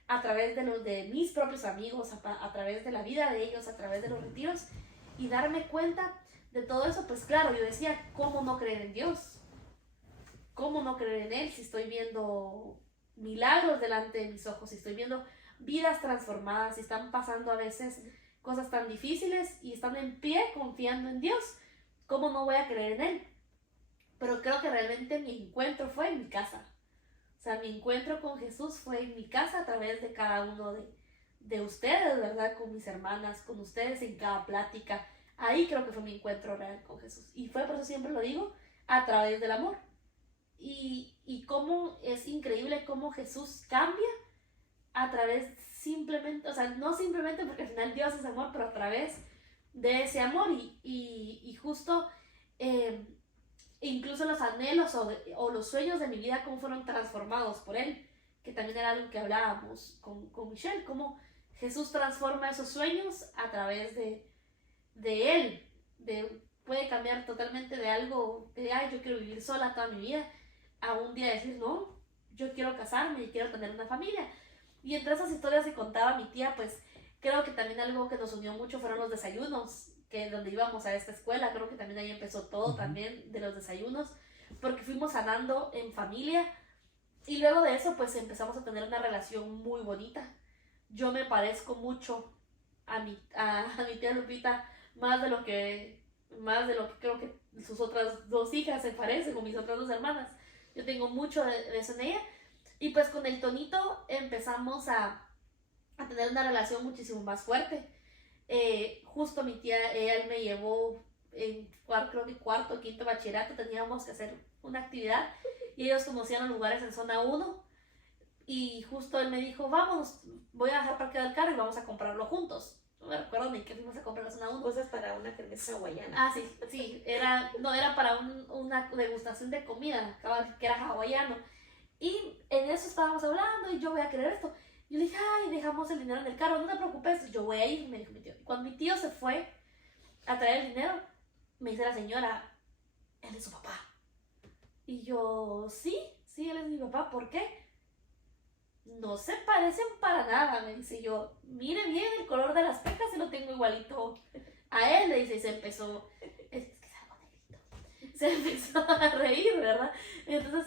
a través de mis propios amigos, a través de la vida de ellos, a través de los retiros, y darme cuenta de todo eso. Pues claro, yo decía, ¿cómo no creer en Dios? ¿Cómo no creer en Él si estoy viendo milagros delante de mis ojos, si estoy viendo vidas transformadas, si están pasando a veces cosas tan difíciles y están en pie confiando en Dios? ¿Cómo no voy a creer en Él? Pero creo que realmente mi encuentro fue en mi casa. O sea, mi encuentro con Jesús fue en mi casa a través de cada uno de ustedes, ¿verdad? Con mis hermanas, con ustedes en cada plática. Ahí creo que fue mi encuentro real con Jesús. Y fue, por eso siempre lo digo, a través del amor. Y cómo es increíble cómo Jesús cambia a través simplemente, o sea, no simplemente porque al final Dios es amor, pero a través de ese amor y justo incluso los anhelos o los sueños de mi vida, cómo fueron transformados por Él, que también era algo que hablábamos con Michelle, cómo Jesús transforma esos sueños a través de Él, puede cambiar totalmente de algo, de ay, yo quiero vivir sola toda mi vida, a un día decir, no, yo quiero casarme y quiero tener una familia. Y entre esas historias que contaba mi tía, pues creo que también algo que nos unió mucho fueron los desayunos, que donde íbamos a esta escuela, creo que también ahí empezó todo también de los desayunos, porque fuimos sanando en familia y luego de eso pues empezamos a tener una relación muy bonita. Yo me parezco mucho a mi tía Lupita, más de lo que creo que sus otras dos hijas se parecen, o mis otras dos hermanas. Yo tengo mucho de eso en ella. Y pues con el Tonito empezamos a tener una relación muchísimo más fuerte. Justo mi tía, él me llevó en creo que cuarto o quinto bachillerato, teníamos que hacer una actividad y ellos conocían los lugares en zona 1 y justo él me dijo, vamos, voy a dejar parqueado el carro y vamos a comprarlo juntos. No me recuerdo ni qué fuimos a comprar la zona 1. Cosas para una kermés hawaiana. Ah, sí, era para una degustación de comida, que era hawaiano. Y en eso estábamos hablando y yo voy a querer esto. Yo le dije, ay, dejamos el dinero en el carro, no te preocupes, yo voy a ir, me dijo mi tío. Cuando mi tío se fue a traer el dinero, me dice la señora, él es su papá. Y yo, sí, él es mi papá, ¿por qué? No se parecen para nada, me dice yo. Mire bien el color de las pecas y lo tengo igualito a él, le dice, y se empezó, es que es algo negrito, se empezó a reír, ¿verdad? Entonces,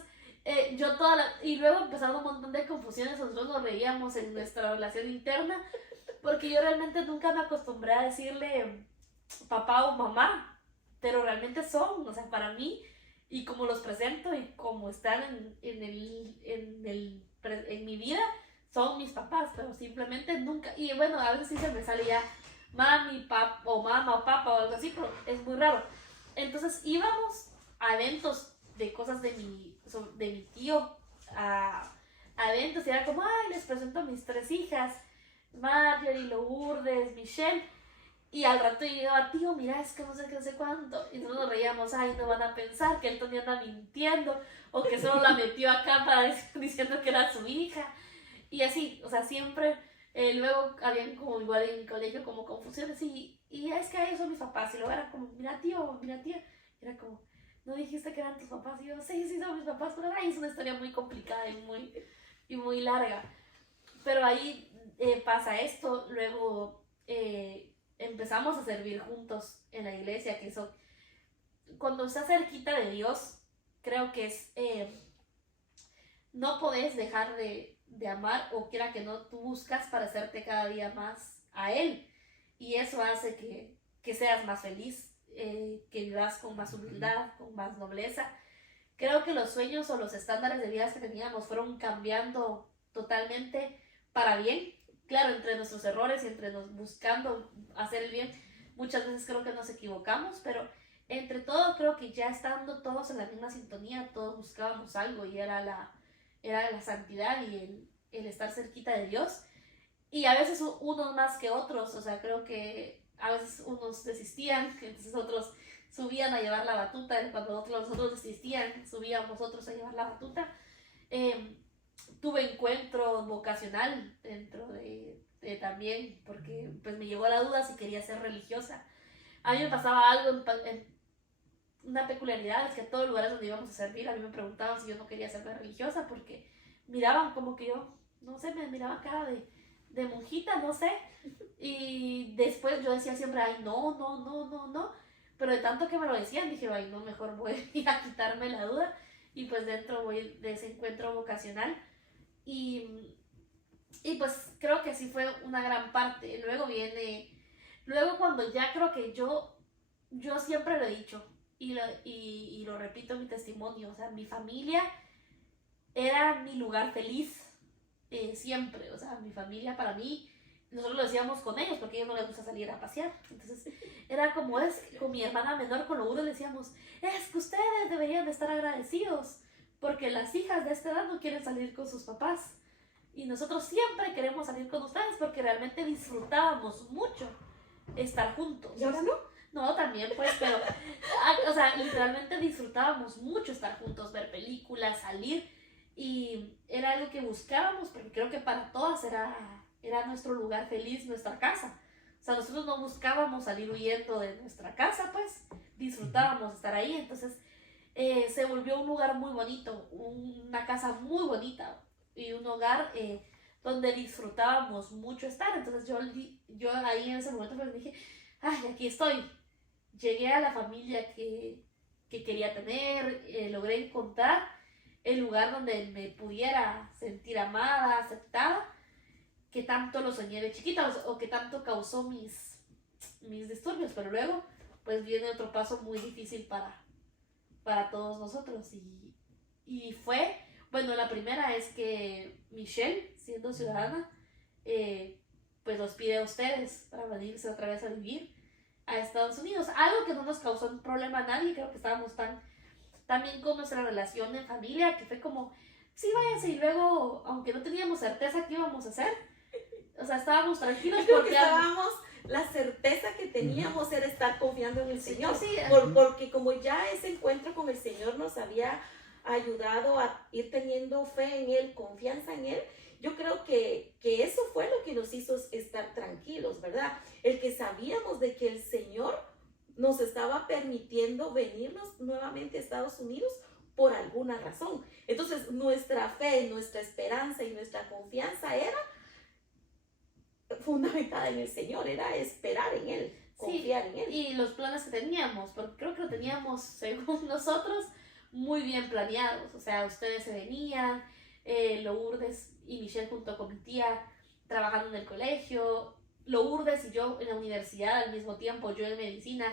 y luego empezaron un montón de confusiones, nosotros nos reíamos en nuestra relación interna, porque yo realmente nunca me acostumbré a decirle papá o mamá, pero realmente son, o sea, para mí, y como los presento y como están en mi vida, son mis papás, pero simplemente nunca, y bueno, a veces sí se me sale ya mami, papá, o mamá o papá o algo así, pero es muy raro. Entonces íbamos a eventos de cosas de mi tío, a eventos, y era como, ay, les presento a mis 3 hijas, Marjorie, Lourdes, Michelle, y al rato llegaba, tío, mira, es que no sé qué, no sé cuánto, y nosotros nos reíamos, ay, no van a pensar que el Tony anda mintiendo, o que solo la metió acá diciendo que era su hija, y así, o sea, siempre, luego habían como igual en mi colegio como confusiones, y es que ellos son mis papás, y luego era como, mira tío, era como, ¿no dijiste que eran tus papás? Y yo, sí, son mis papás, pero ay, es una historia muy complicada y muy larga, pero ahí pasa esto, luego empezamos a servir juntos en la iglesia, que eso, cuando estás cerquita de Dios, creo que es, no podés dejar de amar, o quiera que no, tú buscas parecerte cada día más a Él, y eso hace que seas más feliz, que vivas con más humildad, con más nobleza, creo que los sueños o los estándares de vida que teníamos fueron cambiando totalmente para bien. Claro, entre nuestros errores y entre nos buscando hacer el bien, muchas veces creo que nos equivocamos, pero entre todo creo que ya estando todos en la misma sintonía, todos buscábamos algo y era la santidad y el estar cerquita de Dios. Y a veces unos más que otros, o sea, creo que a veces unos desistían, entonces otros subían a llevar la batuta, y cuando los otros desistían, subíamos otros a llevar la batuta. Tuve encuentro vocacional dentro de también, porque pues me llegó la duda si quería ser religiosa. A mí me pasaba algo, una peculiaridad, es que a todos los lugares donde íbamos a servir, a mí me preguntaban si yo no quería ser religiosa, porque miraban como que yo, no sé, me miraban cara de monjita, no sé. Y después yo decía siempre, ay, no. Pero de tanto que me lo decían, dije, ay, no, mejor voy a quitarme la duda. Y pues dentro voy de ese encuentro vocacional. Y pues creo que sí fue una gran parte. Luego cuando ya creo que yo siempre lo he dicho y lo repito en mi testimonio, o sea, mi familia era mi lugar feliz, siempre, o sea, mi familia para mí, nosotros lo decíamos con ellos porque a ellos no les gusta salir a pasear, entonces era como con mi hermana menor, con Lourdes, le decíamos, es que ustedes deberían de estar agradecidos porque las hijas de esta edad no quieren salir con sus papás y nosotros siempre queremos salir con ustedes porque realmente disfrutábamos mucho estar juntos. ¿Y ahora no? No, también pues, pero, o sea, literalmente disfrutábamos mucho estar juntos, ver películas, salir, y era algo que buscábamos, porque creo que para todas era nuestro lugar feliz, nuestra casa. O sea, nosotros no buscábamos salir huyendo de nuestra casa, pues, disfrutábamos estar ahí, entonces se volvió un lugar muy bonito, una casa muy bonita, y un hogar donde disfrutábamos mucho estar. Entonces yo ahí en ese momento pues dije, ay, aquí estoy. Llegué a la familia que quería tener, logré encontrar el lugar donde me pudiera sentir amada, aceptada, que tanto lo soñé de chiquita o que tanto causó mis disturbios, pero luego pues viene otro paso muy difícil para todos nosotros y fue, bueno, la primera es que Michelle, siendo ciudadana, pues los pide a ustedes para venirse otra vez a vivir a Estados Unidos, algo que no nos causó un problema a nadie, creo que estábamos tan bien con nuestra relación en familia, que fue como, sí, váyanse, y luego, aunque no teníamos certeza qué íbamos a hacer, o sea, estábamos tranquilos porque la certeza que teníamos era estar confiando en el Señor, sí, porque como ya ese encuentro con el Señor nos había ayudado a ir teniendo fe en Él, confianza en Él, yo creo que eso fue lo que nos hizo estar tranquilos, ¿verdad? El que sabíamos de que el Señor nos estaba permitiendo venirnos nuevamente a Estados Unidos por alguna razón. Entonces, nuestra fe, nuestra esperanza y nuestra confianza era fundamentada en el Señor, era esperar en Él, confiar en Él. Y los planes que teníamos, porque creo que lo teníamos, según nosotros, muy bien planeados. O sea, ustedes se venían, Lourdes y Michelle junto con mi tía trabajando en el colegio, Lourdes y yo en la universidad al mismo tiempo, yo en medicina,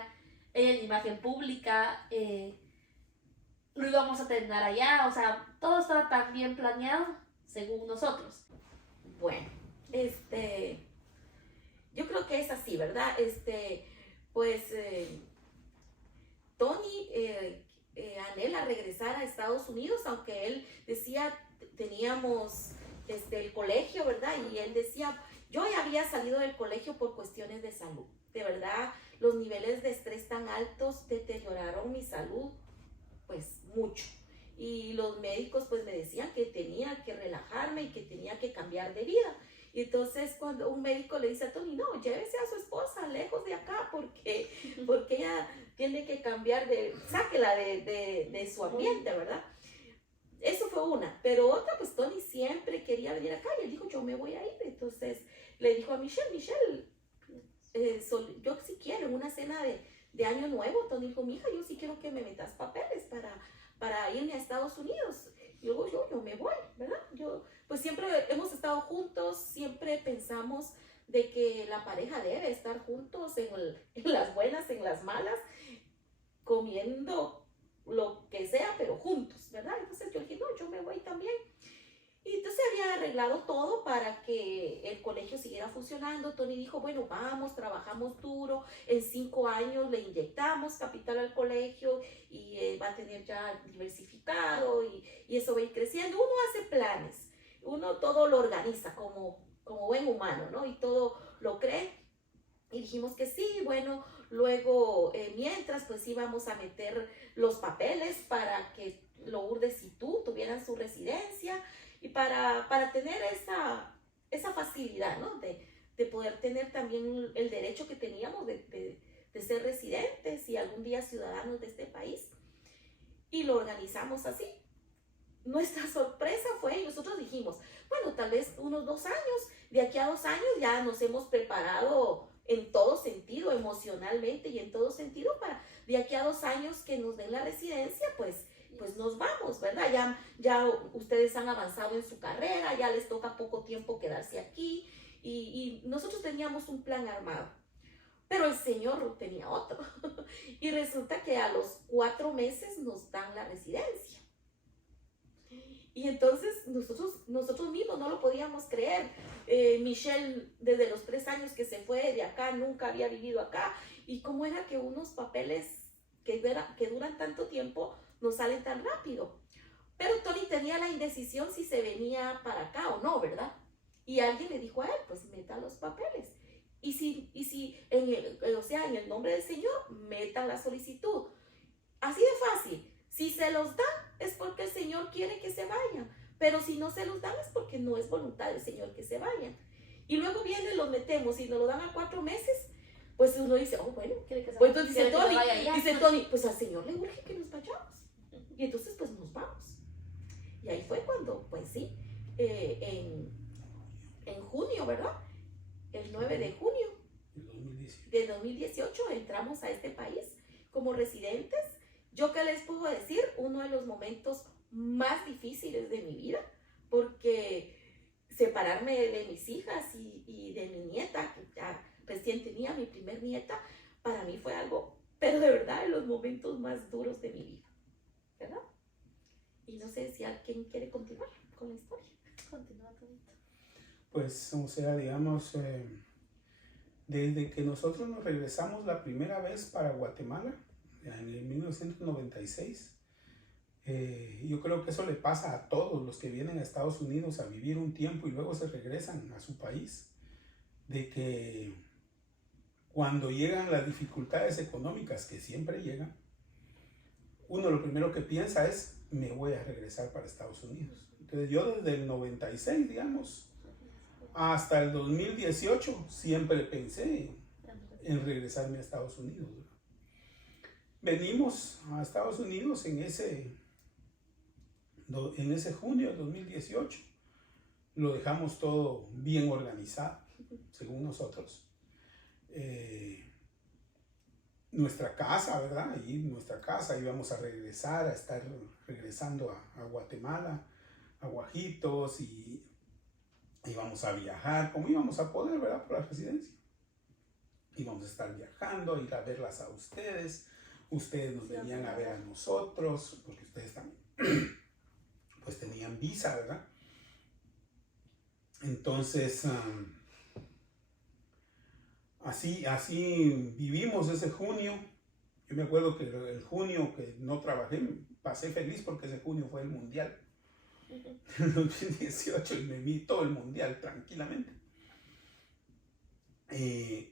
ella en imagen pública, lo íbamos a terminar allá, o sea, todo estaba tan bien planeado según nosotros. Bueno, yo creo que es así, ¿verdad? Tony anhela regresar a Estados Unidos, aunque él decía, teníamos el colegio, ¿verdad? Y él decía, yo ya había salido del colegio por cuestiones de salud. De verdad, los niveles de estrés tan altos deterioraron mi salud, pues mucho. Y los médicos pues me decían que tenía que relajarme y que tenía que cambiar de vida. Y entonces cuando un médico le dice a Tony, no, llévese a su esposa lejos de acá porque ella tiene que cambiar sáquela de su ambiente, ¿verdad? Eso fue una, pero otra, pues Tony siempre quería venir acá y él dijo, yo me voy a ir. Entonces le dijo a Michelle, yo sí quiero, en una cena de Año Nuevo, Tony dijo, mija, yo sí quiero que me metas papeles para irme a Estados Unidos. Y luego yo me voy, ¿verdad? Pues siempre hemos estado juntos, siempre pensamos de que la pareja debe estar juntos en las buenas, en las malas, comiendo lo que sea, pero juntos. también. Y entonces había arreglado todo para que el colegio siguiera funcionando. Tony dijo, bueno, vamos, trabajamos duro, en 5 años le inyectamos capital al colegio y va a tener ya diversificado y eso va a ir creciendo. Uno hace planes, uno todo lo organiza como buen humano, ¿no? Y todo lo cree. Y dijimos que sí, bueno, luego mientras pues íbamos a meter los papeles para que Lourdes y tú tuvieran su residencia y para tener esa facilidad, ¿no? De poder tener también el derecho que teníamos de ser residentes y algún día ciudadanos de este país. Y lo organizamos así. Nuestra sorpresa fue, y nosotros dijimos, bueno, tal vez unos 2 años, de aquí a 2 años ya nos hemos preparado en todo sentido, emocionalmente y en todo sentido, para de aquí a 2 años que nos den la residencia, pues nos vamos, ¿verdad? Ya ustedes han avanzado en su carrera, ya les toca poco tiempo quedarse aquí y nosotros teníamos un plan armado, pero el Señor tenía otro y resulta que a los 4 meses nos dan la residencia. Y entonces nosotros mismos no lo podíamos creer. Michelle, desde los 3 años que se fue de acá, nunca había vivido acá. Y cómo era que unos papeles que duran tanto tiempo no salen tan rápido. Pero Tony tenía la indecisión si se venía para acá o no, ¿verdad? Y alguien le dijo a él, pues meta los papeles. Y si en el nombre del Señor, meta la solicitud. Así de fácil. Si se los dan es porque el Señor quiere que se vayan, pero si no se los dan es porque no es voluntad del Señor que se vayan. Y luego viene, los metemos y nos lo dan a 4 meses, pues uno dice, oh bueno, Quiere que se pues vaya. entonces Quiere dice Tony, pues al Señor le urge que nos vayamos. Y entonces pues nos vamos. Y ahí fue cuando, pues sí, en junio, ¿verdad? El 9 de junio de 2018 entramos a este país como residentes. Yo qué les puedo decir, uno de los momentos más difíciles de mi vida, porque separarme de mis hijas y de mi nieta, que ya recién tenía mi primer nieta, para mí fue algo, pero de verdad, de los momentos más duros de mi vida, ¿verdad? Y no sé si alguien quiere continuar con la historia. Continúa, Tonito. Pues, o sea, digamos, desde que nosotros nos regresamos la primera vez para Guatemala, en el 1996, yo creo que eso le pasa a todos los que vienen a Estados Unidos a vivir un tiempo y luego se regresan a su país, de que cuando llegan las dificultades económicas, que siempre llegan, uno lo primero que piensa es, me voy a regresar para Estados Unidos. Entonces yo desde el 96, digamos, hasta el 2018, siempre pensé en regresarme a Estados Unidos. Venimos a Estados Unidos en ese junio de 2018. Lo dejamos todo bien organizado, según nosotros. Nuestra casa, ¿verdad? Y nuestra casa íbamos a regresar, a estar regresando a Guatemala, a Guajitos, y íbamos a viajar, como íbamos a poder, ¿verdad? Por la residencia. Íbamos a estar viajando, a ir a verlas a ustedes. Ustedes nos venían a ver a nosotros, porque ustedes también pues tenían visa, ¿verdad? Entonces, así vivimos ese junio. Yo me acuerdo que el junio que no trabajé, pasé feliz porque ese junio fue el mundial. En 2018 y me vi todo el mundial tranquilamente.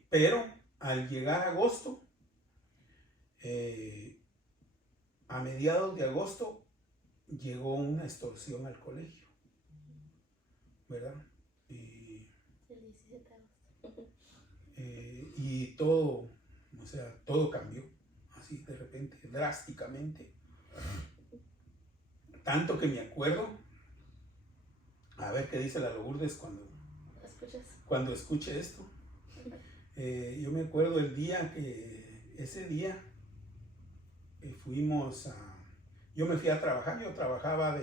Pero al llegar a agosto, a mediados de agosto, llegó una extorsión al colegio, ¿verdad? Y todo, o sea, todo cambió, así de repente, drásticamente. Tanto que me acuerdo, a ver qué dice la Lourdes cuando escuche esto. Yo me acuerdo el día ese día yo me fui a trabajar. Yo trabajaba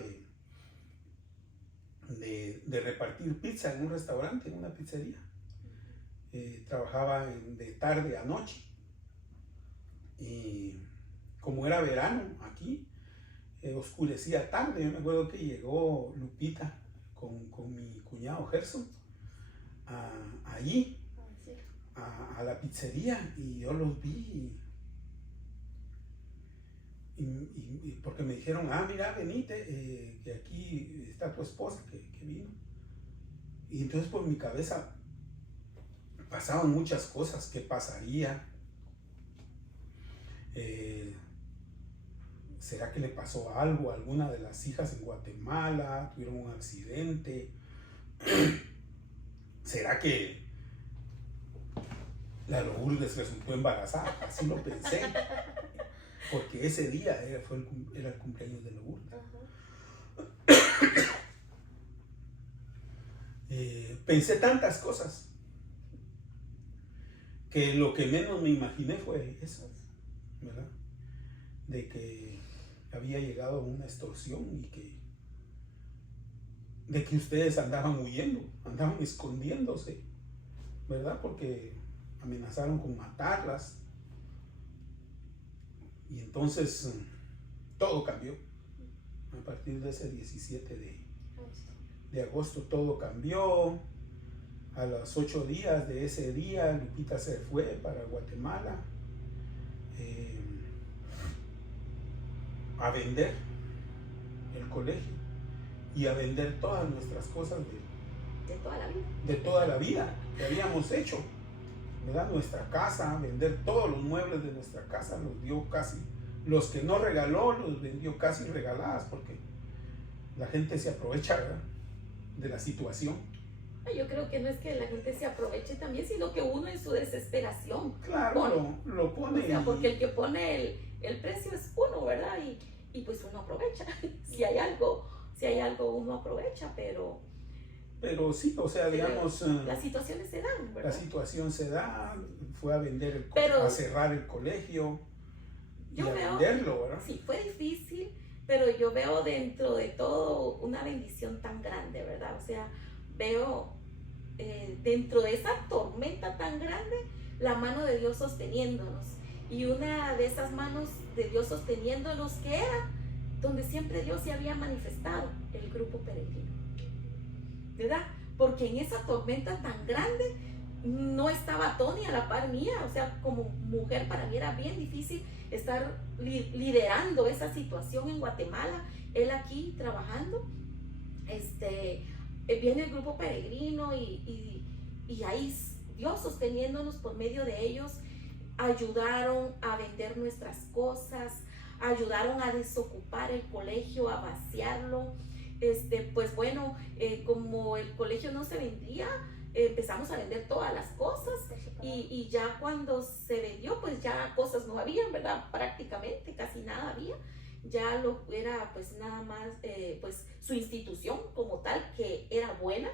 de repartir pizza en un restaurante, en una pizzería. Trabajaba de tarde a noche, y como era verano aquí, oscurecía tarde. Yo me acuerdo que llegó Lupita con mi cuñado Gerson allí a la pizzería, y yo los vi y porque me dijeron, mira, venite, que aquí está tu esposa que vino. Y entonces por mi cabeza pasaban muchas cosas. ¿Qué pasaría? ¿Será que le pasó algo a alguna de las hijas en Guatemala? ¿Tuvieron un accidente? ¿Será que la Lourdes resultó embarazada? Así lo pensé, porque ese día era el cumpleaños de Lourdes. Pensé tantas cosas que lo que menos me imaginé fue eso, ¿verdad? De que había llegado una extorsión y de que ustedes andaban huyendo, andaban escondiéndose, ¿verdad? Porque amenazaron con matarlas. Y entonces todo cambió. A partir de ese 17 de agosto todo cambió. A los 8 días de ese día, Lupita se fue para Guatemala a vender el colegio y a vender todas nuestras cosas de toda la vida que habíamos hecho, ¿verdad? Nuestra casa, vender todos los muebles de nuestra casa, los dio casi, los que no regaló los vendió casi regaladas, porque la gente se aprovecha, ¿verdad?, de la situación. Yo creo que no es que la gente se aproveche también, sino que uno en su desesperación claro, lo pone. O sea, porque el que pone el precio es uno, ¿verdad? Y pues uno aprovecha. Si hay algo uno aprovecha, pero sí, o sea, digamos, las situaciones se dan, ¿verdad? La situación se da, fue a vender a cerrar el colegio y a venderlo, ¿verdad? Sí, fue difícil, pero yo veo dentro de todo una bendición tan grande, ¿verdad? O sea, veo dentro de esa tormenta tan grande la mano de Dios sosteniéndonos, y una de esas manos de Dios sosteniéndonos, que era donde siempre Dios se había manifestado, el Grupo Peregrino, ¿verdad? Porque en esa tormenta tan grande no estaba Tony a la par mía. O sea, como mujer para mí era bien difícil estar liderando esa situación en Guatemala, él aquí trabajando. Viene el Grupo Peregrino y ahí Dios sosteniéndonos por medio de ellos. Ayudaron a vender nuestras cosas, ayudaron a desocupar el colegio, a vaciarlo. Pues bueno, como el colegio no se vendía, empezamos a vender todas las cosas, y ya cuando se vendió, pues ya cosas no habían, ¿verdad? Prácticamente casi nada había. Ya lo era pues nada más pues su institución como tal, que era buena.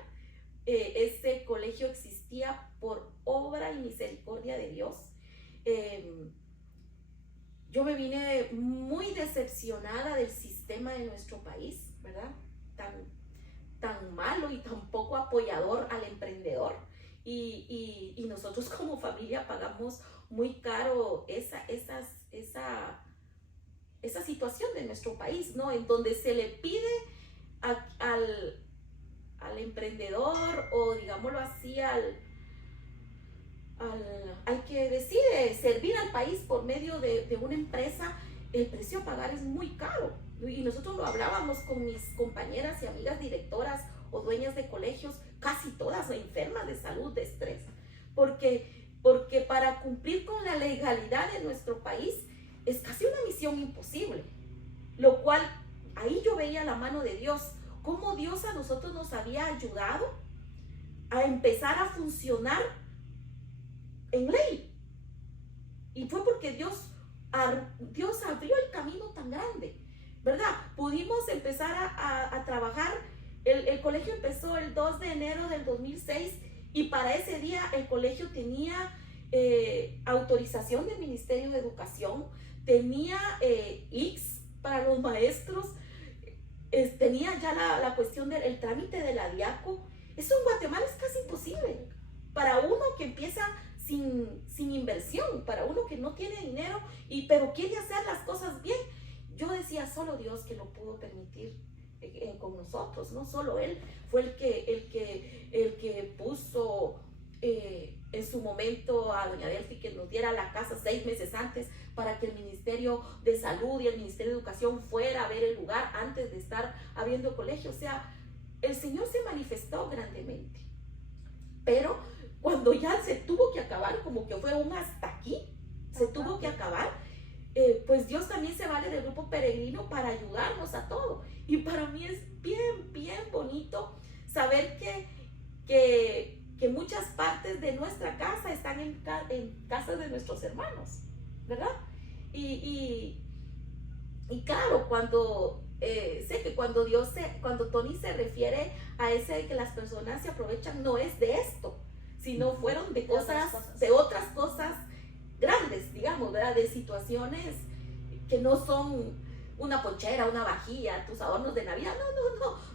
Ese colegio existía por obra y misericordia de Dios. Yo me vine muy decepcionada del sistema de nuestro país, ¿verdad? Tan malo y tan poco apoyador al emprendedor, y nosotros como familia pagamos muy caro esa situación de nuestro país, ¿no? En donde se le pide al emprendedor, o digámoslo así, al que decide servir al país por medio de una empresa, el precio a pagar es muy caro. Y nosotros lo hablábamos con mis compañeras y amigas directoras o dueñas de colegios, casi todas enfermas de salud, de estrés, porque para cumplir con la legalidad de nuestro país es casi una misión imposible, lo cual ahí yo veía la mano de Dios, cómo Dios a nosotros nos había ayudado a empezar a funcionar en ley, y fue porque Dios abrió el camino tan grande, ¿verdad? Pudimos empezar a trabajar. El colegio empezó el 2 de enero del 2006, y para ese día el colegio tenía autorización del Ministerio de Educación, tenía IX para los maestros, tenía ya la cuestión del trámite de la DIACO. Eso en Guatemala es casi imposible para uno que empieza sin inversión, para uno que no tiene dinero, pero quiere hacer las cosas bien. yo decía, solo Dios que lo pudo permitir con nosotros, no solo Él, fue el que puso en su momento a doña Delphi que nos diera la casa 6 meses antes para que el Ministerio de Salud y el Ministerio de Educación fuera a ver el lugar antes de estar abriendo colegio. O sea, el Señor se manifestó grandemente, pero cuando ya se tuvo que acabar, como que fue un hasta aquí, se tuvo que acabar, pues Dios también se vale del grupo peregrino para ayudarnos a todo. Y para mí es bien, bien bonito saber que muchas partes de nuestra casa están en casas de nuestros hermanos, ¿verdad? Y claro, cuando sé que cuando Tony se refiere a ese de que las personas se aprovechan, no es de esto, sino fueron de otras cosas grandes, digamos, ¿verdad? De situaciones que no son una ponchera, una vajilla, tus adornos de Navidad,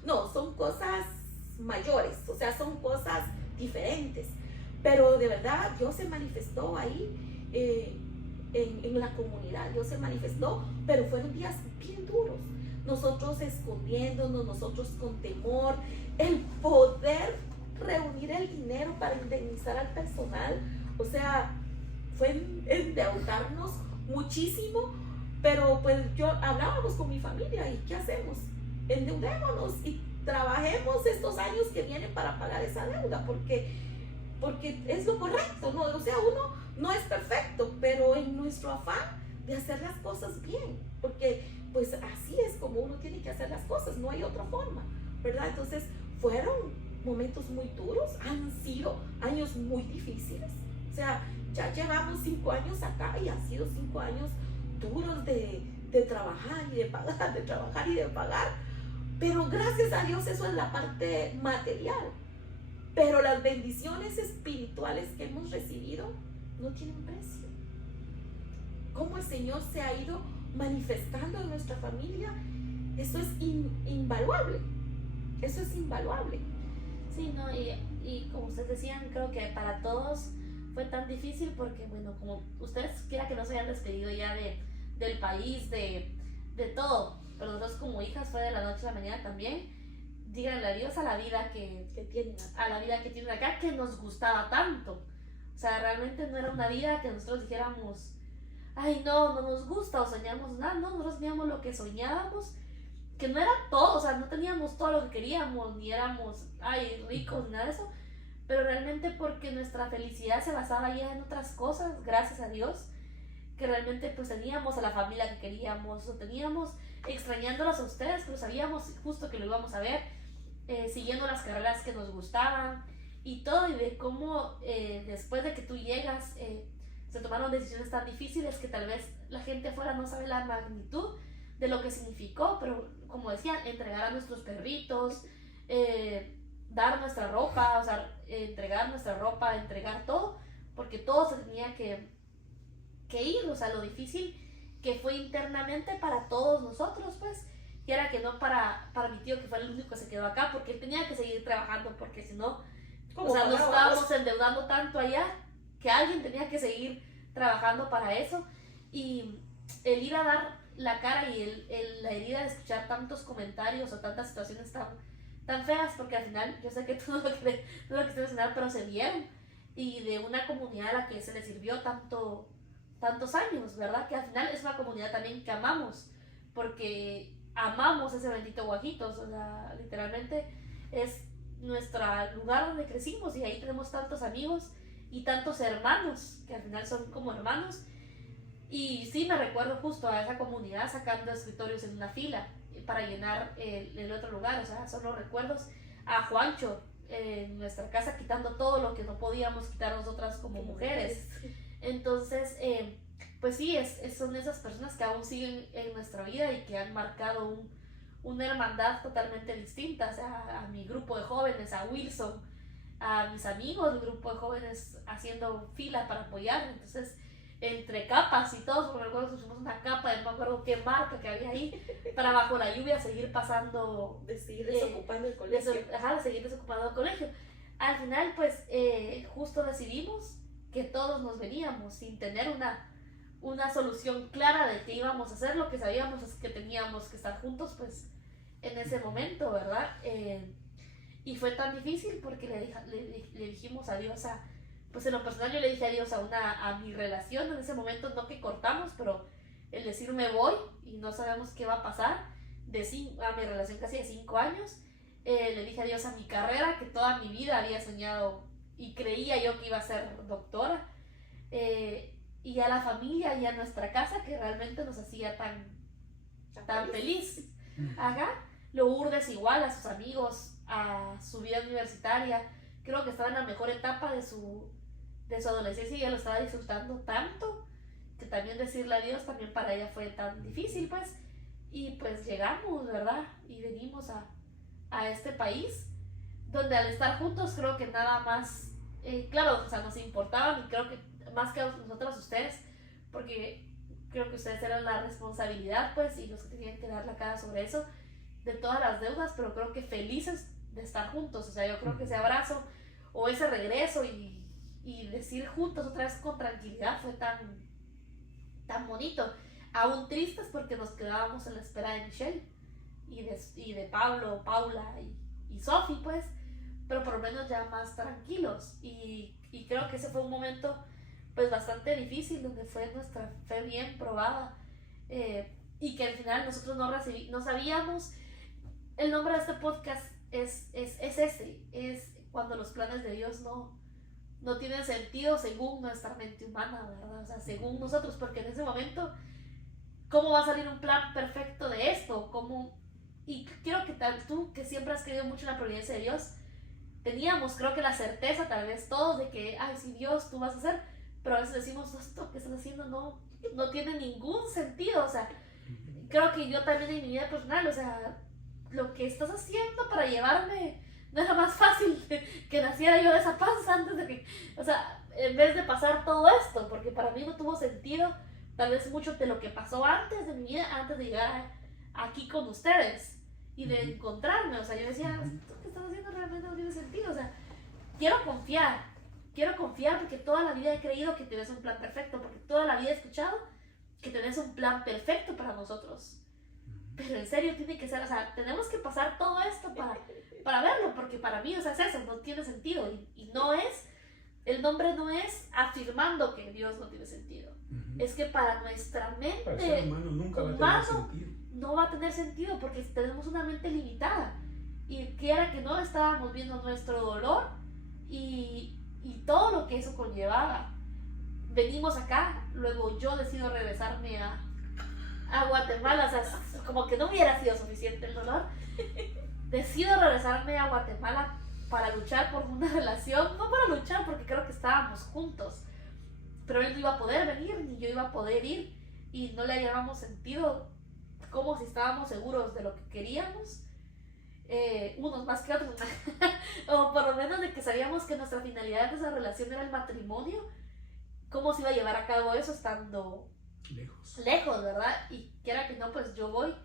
no, son cosas mayores, o sea, son cosas diferentes, pero de verdad Dios se manifestó ahí en la comunidad, Dios se manifestó, pero fueron días bien duros, nosotros escondiéndonos, nosotros con temor, el poder reunir el dinero para indemnizar al personal, o sea, fue endeudarnos muchísimo, pero pues hablábamos con mi familia, ¿y qué hacemos? Endeudémonos y trabajemos estos años que vienen para pagar esa deuda, porque es lo correcto, ¿no? O sea, uno no es perfecto, pero en nuestro afán de hacer las cosas bien, porque pues así es como uno tiene que hacer las cosas, no hay otra forma, ¿verdad? Entonces fueron momentos muy duros, han sido años muy difíciles, o sea, ya llevamos 5 años acá y han sido 5 años duros de trabajar y de pagar, de trabajar y de pagar, pero gracias a Dios eso es la parte material, pero las bendiciones espirituales que hemos recibido no tienen precio. Cómo el Señor se ha ido manifestando en nuestra familia, eso es invaluable, eso es invaluable. Sí, ¿no? Y como ustedes decían, creo que para todos fue tan difícil porque, bueno, como ustedes quiera que no se hayan despedido ya del país, de todo, pero nosotros como hijas fue de la noche a la mañana también. Díganle adiós a la vida que tienen, a la vida que tienen acá, que nos gustaba tanto. O sea, realmente no era una vida que nosotros dijéramos, ay, no nos gusta o soñamos nada, no, nosotros teníamos lo que soñábamos, que no era todo, o sea, no teníamos todo lo que queríamos, ni éramos, ay, ricos, ni nada de eso, pero realmente porque nuestra felicidad se basaba ya en otras cosas, gracias a Dios, que realmente pues teníamos a la familia que queríamos, o teníamos extrañándolos a ustedes, pero sabíamos justo que lo íbamos a ver, siguiendo las carreras que nos gustaban y todo, y de cómo después de que tú llegas se tomaron decisiones tan difíciles que tal vez la gente afuera no sabe la magnitud de lo que significó, pero como decían, entregar a nuestros perritos, dar nuestra ropa, o sea, entregar nuestra ropa, entregar todo, porque todo se tenía que ir, o sea, lo difícil que fue internamente para todos nosotros, pues, y era que no para mi tío, que fue el único que se quedó acá, porque él tenía que seguir trabajando, porque si no, o sea, nos estábamos endeudando tanto allá, que alguien tenía que seguir trabajando para eso, y el ir a dar la cara y la herida de escuchar tantos comentarios o tantas situaciones tan feas, porque al final, yo sé que todo lo que estoy mencionando, pero se vieron, y de una comunidad a la que se le sirvió tantos años, ¿verdad? Que al final es una comunidad también que amamos, porque amamos ese bendito Guajitos, o sea, literalmente es nuestro lugar donde crecimos y ahí tenemos tantos amigos y tantos hermanos, que al final son como hermanos. Y sí, me recuerdo justo a esa comunidad sacando escritorios en una fila para llenar el otro lugar, o sea, son los recuerdos. A Juancho en nuestra casa quitando todo lo que no podíamos quitar nosotras como mujeres. Entonces, pues sí, son esas personas que aún siguen en nuestra vida y que han marcado una hermandad totalmente distinta. O sea, a mi grupo de jóvenes, a Wilson, a mis amigos, el grupo de jóvenes haciendo fila para apoyar. Entonces, entre capas y todos, porque recuerdo que pusimos una capa de no me acuerdo qué marca que había ahí, para bajo la lluvia seguir pasando, de seguir desocupando el colegio. De seguir desocupando el colegio. Al final, pues, justo decidimos que todos nos veníamos sin tener una solución clara de qué íbamos a hacer. Lo que sabíamos es que teníamos que estar juntos, pues, en ese momento, ¿verdad? Y fue tan difícil porque le dijimos adiós a, pues en lo personal yo le dije adiós a mi relación en ese momento, no que cortamos, pero el decir me voy y no sabemos qué va a pasar, a mi relación casi de 5 años, le dije adiós a mi carrera, que toda mi vida había soñado y creía yo que iba a ser doctora, y a la familia y a nuestra casa que realmente nos hacía tan feliz. Ajá. Lourdes igual, a sus amigos, a su vida universitaria, creo que estaba en la mejor etapa de su adolescencia y ella lo estaba disfrutando tanto que también decirle adiós también para ella fue tan difícil, pues. Y pues llegamos, ¿verdad? Y venimos a este país donde al estar juntos creo que nada más, claro, o sea, nos importaban y creo que más que a nosotros ustedes, porque creo que ustedes eran la responsabilidad, pues, y los que tenían que dar la cara sobre eso, de todas las deudas, pero creo que felices de estar juntos. O sea, yo creo que ese abrazo o ese regreso y decir juntos otra vez con tranquilidad fue tan bonito. Aún tristes porque nos quedábamos en la espera de Michelle y de Pablo, Paula y Sophie, pues, pero por lo menos ya más tranquilos. Y creo que ese fue un momento pues bastante difícil donde fue nuestra fe bien probada, y que al final nosotros no sabíamos. El nombre de este podcast es cuando los planes de Dios no tienen sentido según nuestra mente humana, ¿verdad? O sea, según nosotros, porque en ese momento, ¿cómo va a salir un plan perfecto de esto? Y quiero que tú, que siempre has creído mucho en la providencia de Dios, teníamos, creo que la certeza, tal vez todos, de que, ay, sí, Dios, tú vas a hacer, pero a veces decimos, esto que estás haciendo no tiene ningún sentido. O sea, creo que yo también en mi vida personal, o sea, lo que estás haciendo para llevarme no era más fácil que naciera yo de esa panza antes de que, o sea, en vez de pasar todo esto, porque para mí no tuvo sentido tal vez mucho de lo que pasó antes de mi vida, antes de llegar aquí con ustedes y de encontrarme. O sea, yo decía, esto que estás haciendo realmente no tiene sentido. O sea, quiero confiar porque toda la vida he creído que tienes un plan perfecto, porque toda la vida he escuchado que tenés un plan perfecto para nosotros. Pero en serio tiene que ser, o sea, tenemos que pasar todo esto para verlo, porque para mí, o sea, es eso, no tiene sentido. Y no es, el nombre no es afirmando que Dios no tiene sentido. Es que para nuestra mente, para el ser humano nunca va a tener sentido. No va a tener sentido porque tenemos una mente limitada. Y quiera que no, estábamos viendo nuestro dolor y todo lo que eso conllevaba. Venimos acá, luego yo decido regresarme a Guatemala, o sea, como que no hubiera sido suficiente el dolor. Decido regresarme a Guatemala para luchar por una relación, no para luchar porque creo que estábamos juntos, pero él no iba a poder venir ni yo iba a poder ir y no le hallábamos sentido, como si estábamos seguros de lo que queríamos, unos más que otros, o por lo menos de que sabíamos que nuestra finalidad de esa relación era el matrimonio. ¿Cómo se iba a llevar a cabo eso estando lejos, ¿verdad? Y quiera que no, pues yo voy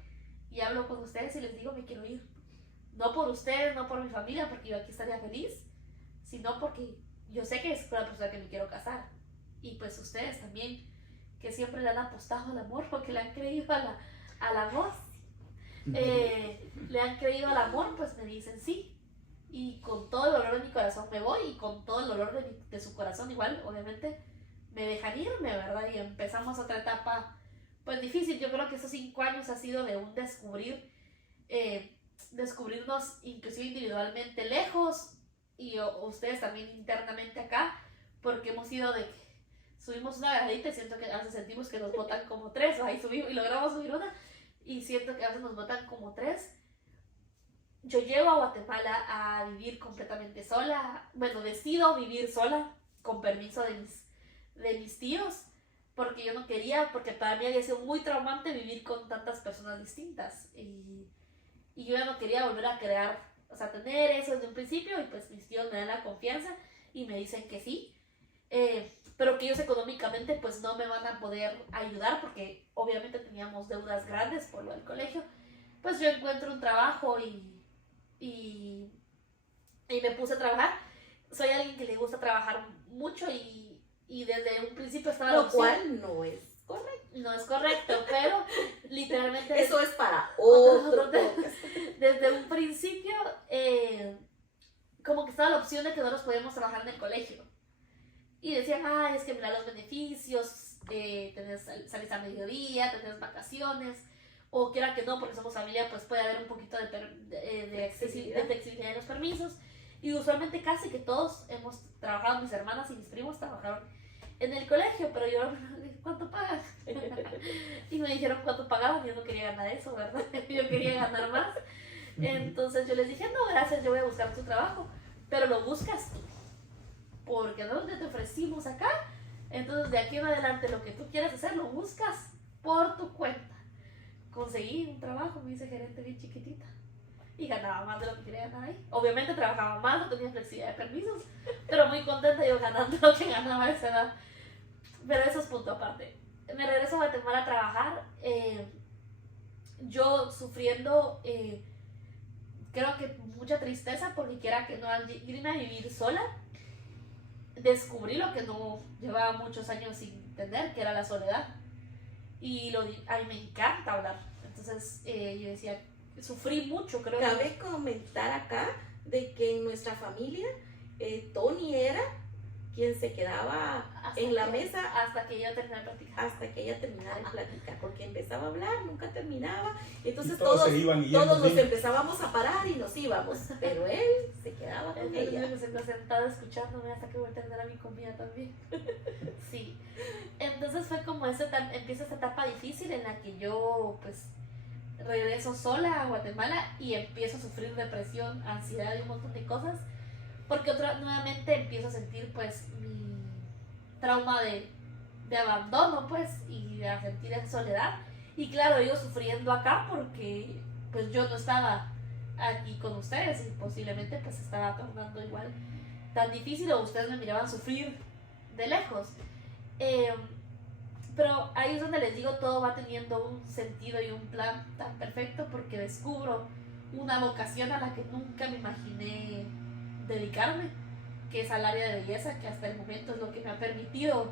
y hablo con ustedes y les digo me quiero ir. No por ustedes, no por mi familia, porque yo aquí estaría feliz, sino porque yo sé que es con la persona que me quiero casar. Y pues ustedes también, que siempre le han apostado al amor, porque le han creído al amor. Le han creído al amor, pues me dicen sí. Y con todo el dolor de mi corazón me voy, y con todo el dolor de su corazón igual, obviamente, me dejan irme, ¿verdad? Y empezamos otra etapa, pues difícil. Yo creo que estos 5 años ha sido de un descubrirnos inclusive individualmente lejos, y ustedes también internamente acá, porque hemos ido de que subimos una gradita y siento que a veces sentimos que nos botan como 3, o ahí subimos y logramos subir una, y siento que a veces nos botan como 3. Yo llego a Guatemala a vivir completamente sola. Bueno, decido vivir sola, con permiso de mis tíos, porque yo no quería, porque para mí había sido muy traumante vivir con tantas personas distintas, y yo ya no quería volver a crear, o sea, tener eso desde un principio, y pues mis tíos me dan la confianza y me dicen que sí, pero que ellos económicamente pues no me van a poder ayudar porque obviamente teníamos deudas grandes por lo del colegio. Pues yo encuentro un trabajo y me puse a trabajar. Soy alguien que le gusta trabajar mucho y desde un principio estaba lo cual no es correcto. No es correcto, pero literalmente... Eso es para otro Otro podcast. Desde un principio, como que estaba la opción de que no nos podíamos trabajar en el colegio. Y decían, ay, es que mira los beneficios, salís a mediodía, tenés vacaciones, o quiera que no, porque somos familia, pues puede haber un poquito de flexibilidad en los permisos. Y usualmente casi que todos hemos trabajado, mis hermanas y mis primos trabajaron en el colegio, pero yo, ¿cuánto pagan? Y me dijeron cuánto pagaban, yo no quería ganar eso, ¿verdad? Yo quería ganar más. Entonces yo les dije, no, gracias, yo voy a buscar tu trabajo, pero lo buscas tú, porque no te ofrecimos acá, entonces de aquí en adelante lo que tú quieras hacer lo buscas por tu cuenta. Conseguí un trabajo, me hice gerente bien chiquitita y ganaba más de lo que quería ganar ahí. Obviamente trabajaba más, no tenía flexibilidad de permisos, pero muy contenta yo ganando lo que ganaba a esa edad. Pero eso es punto aparte. Me regreso a Guatemala a trabajar, yo sufriendo, creo que mucha tristeza, porque quiera que no, al irme a vivir sola, descubrí lo que no llevaba muchos años sin tener, que era la soledad. Y a mí me encanta hablar. Entonces yo decía, sufrí mucho, creo. Cabe comentar acá de que en nuestra familia Tony era quien se quedaba en la mesa hasta que ella terminara de platicar. Hasta que ella terminara de platicar, porque empezaba a hablar, nunca terminaba. Entonces Y todos nos empezábamos a parar y nos íbamos, pero él se quedaba con ella. Me sentó sentada escuchándome hasta que voy a terminar mi comida también. Sí. Entonces fue como empieza esta etapa difícil en la que yo pues regreso sola a Guatemala y empiezo a sufrir depresión, ansiedad y un montón de cosas, porque nuevamente empiezo a sentir pues mi trauma de abandono, pues, y a sentir en soledad. Y claro, yo sufriendo acá porque pues yo no estaba aquí con ustedes y posiblemente pues estaba tornando igual tan difícil, o ustedes me miraban sufrir de lejos. Pero ahí es donde les digo, todo va teniendo un sentido y un plan tan perfecto, porque descubro una vocación a la que nunca me imaginé dedicarme, que es al área de belleza, que hasta el momento es lo que me ha permitido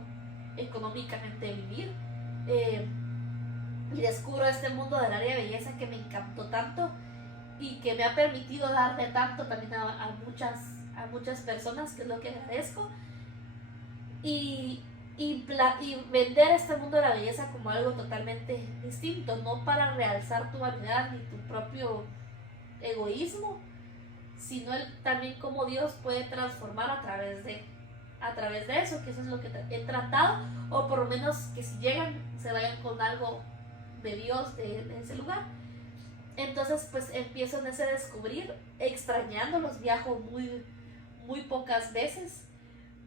económicamente vivir. Y descubro este mundo del área de belleza que me encantó tanto y que me ha permitido darle tanto también a muchas personas, que es lo que agradezco. Y vender este mundo de la belleza como algo totalmente distinto, no para realzar tu vanidad ni tu propio egoísmo, sino también cómo Dios puede transformar a través de eso, que eso es lo que he tratado, o por lo menos que si llegan se vayan con algo de Dios de ese lugar. Entonces pues empiezo en ese descubrir, extrañándolos, viajo muy, muy pocas veces,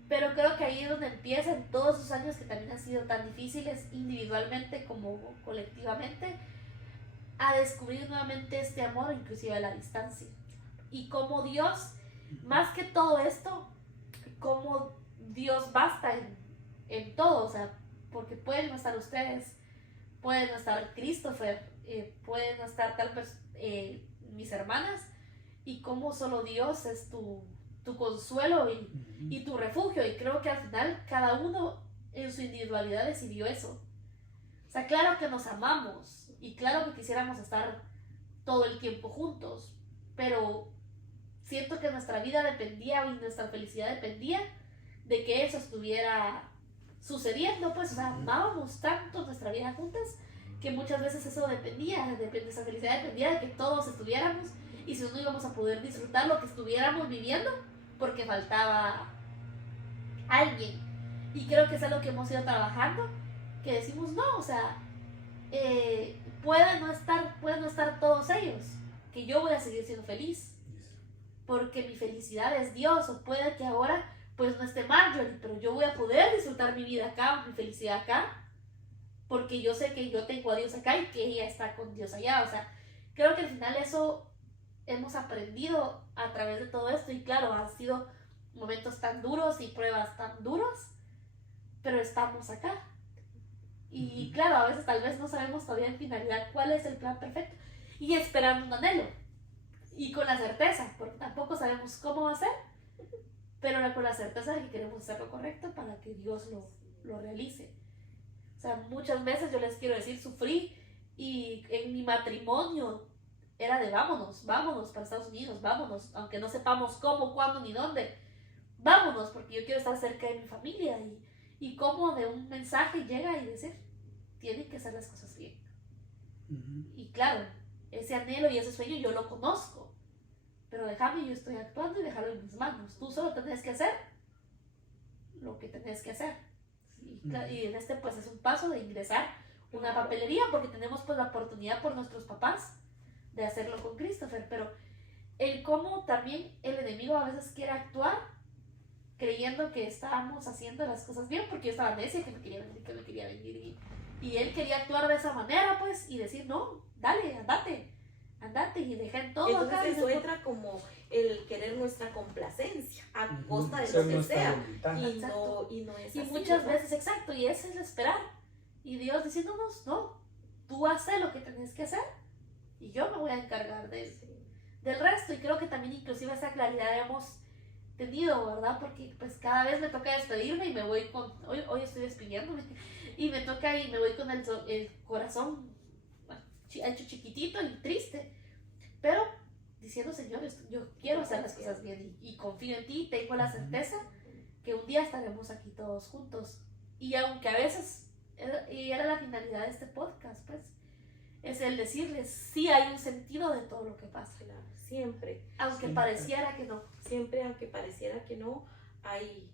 pero creo que ahí es donde empiezan todos esos años que también han sido tan difíciles individualmente como colectivamente, a descubrir nuevamente este amor, inclusive a la distancia. Y cómo Dios, más que todo esto, cómo Dios basta en todo, o sea, porque pueden no estar ustedes, pueden no estar Christopher, pueden no estar mis hermanas, y cómo solo Dios es tu consuelo y tu refugio. Y creo que al final cada uno en su individualidad decidió eso. O sea, claro que nos amamos y claro que quisiéramos estar todo el tiempo juntos, pero siento que nuestra vida dependía y nuestra felicidad dependía de que eso estuviera sucediendo, pues, o sea, amábamos tanto nuestra vida juntas que muchas veces eso esa felicidad dependía de que todos estuviéramos, y si no íbamos a poder disfrutar lo que estuviéramos viviendo porque faltaba alguien. Y creo que es algo que hemos ido trabajando, que decimos no, o sea, pueden no estar todos ellos, que yo voy a seguir siendo feliz porque mi felicidad es Dios, o puede que ahora pues no esté Marjorie, pero yo voy a poder disfrutar mi vida acá, mi felicidad acá, porque yo sé que yo tengo a Dios acá y que ella está con Dios allá. O sea, creo que al final eso hemos aprendido a través de todo esto, y claro, han sido momentos tan duros y pruebas tan duras, pero estamos acá. Y claro, a veces tal vez no sabemos todavía en finalidad cuál es el plan perfecto, y esperando un anhelo, y con la certeza, porque tampoco sabemos cómo va a ser, pero con la certeza de que queremos hacer lo correcto para que Dios lo realice. O sea, muchas veces yo les quiero decir, sufrí y en mi matrimonio era de vámonos, vámonos para Estados Unidos, vámonos, aunque no sepamos cómo, cuándo ni dónde, vámonos porque yo quiero estar cerca de mi familia y cómo de un mensaje llega y decir, tienen que hacer las cosas bien. Y claro, ese anhelo y ese sueño yo lo conozco, pero déjame, yo estoy actuando y déjalo en mis manos. Tú solo tenés que hacer lo que tenés que hacer. Y en este pues es un paso de ingresar una papelería porque tenemos pues la oportunidad por nuestros papás de hacerlo con Christopher, pero el cómo también el enemigo a veces quiere actuar creyendo que estábamos haciendo las cosas bien, porque yo estaba necia que me quería venir y él quería actuar de esa manera pues y decir no, dale, andate y dejen todo. Entonces acá, eso entra como el querer nuestra complacencia a costa de lo que sea y no es y así, muchas ¿verdad? veces, exacto, y ese es el esperar y Dios diciéndonos no, tú haces lo que tenés que hacer y yo me voy a encargar del resto. Y creo que también inclusive esa claridad hemos tenido, ¿verdad? Porque pues cada vez me toca despedirme y me voy con, hoy estoy despidiéndome y me toca y me voy con el corazón hecho chiquitito y triste, pero diciendo, Señor, yo quiero hacer las cosas bien y confío en ti y tengo la certeza que un día estaremos aquí todos juntos. Y aunque a veces, y era la finalidad de este podcast, pues, es el decirles, sí hay un sentido de todo lo que pasa. Claro, siempre. Aunque Siempre. pareciera que no. Siempre, aunque pareciera que no, hay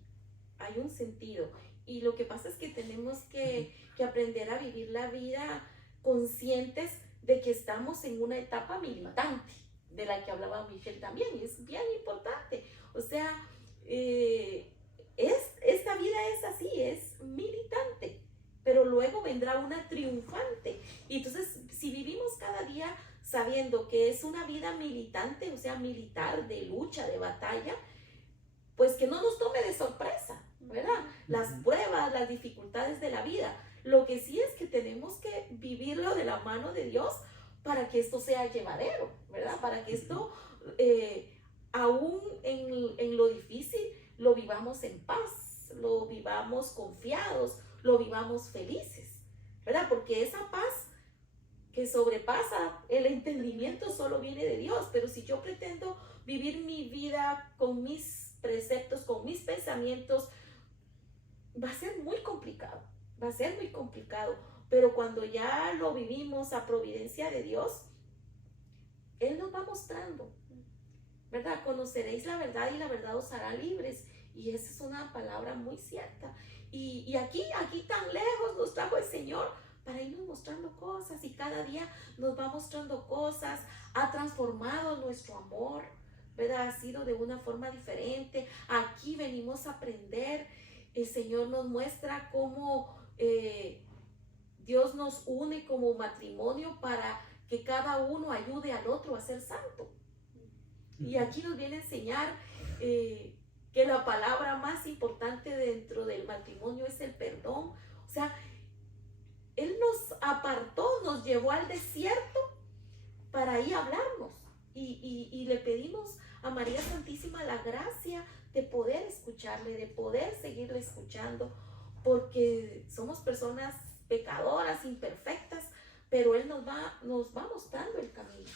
un sentido. Y lo que pasa es que tenemos que aprender a vivir la vida conscientes de que estamos en una etapa militante, de la que hablaba Michelle también, y es bien importante. O sea, esta vida es así, es militante, pero luego vendrá una triunfante. Y entonces, si vivimos cada día sabiendo que es una vida militante, o sea, militar, de lucha, de batalla, pues que no nos tome de sorpresa, ¿verdad? Las pruebas, las dificultades de la vida. Lo que sí es que tenemos que vivirlo de la mano de Dios para que esto sea llevadero, ¿verdad? Para que esto, aún en lo difícil, lo vivamos en paz, lo vivamos confiados, lo vivamos felices, ¿verdad? Porque esa paz que sobrepasa el entendimiento solo viene de Dios. Pero si yo pretendo vivir mi vida con mis preceptos, con mis pensamientos, va a ser muy complicado, va a ser muy complicado. Pero cuando ya lo vivimos a providencia de Dios, Él nos va mostrando, ¿verdad? Conoceréis la verdad y la verdad os hará libres. Y esa es una palabra muy cierta. Y aquí tan lejos nos trajo el Señor para irnos mostrando cosas, y cada día nos va mostrando cosas. Ha transformado nuestro amor, ¿verdad? Ha sido de una forma diferente. Aquí venimos a aprender. El Señor nos muestra cómo Dios nos une como matrimonio para que cada uno ayude al otro a ser santo. Y aquí nos viene a enseñar que la palabra más importante dentro del matrimonio es el perdón. O sea, Él nos apartó, nos llevó al desierto para ahí hablarnos. Y le pedimos a María Santísima la gracia de poder escucharle, de poder seguirle escuchando, porque somos personas pecadoras, imperfectas, pero Él nos va mostrando el camino.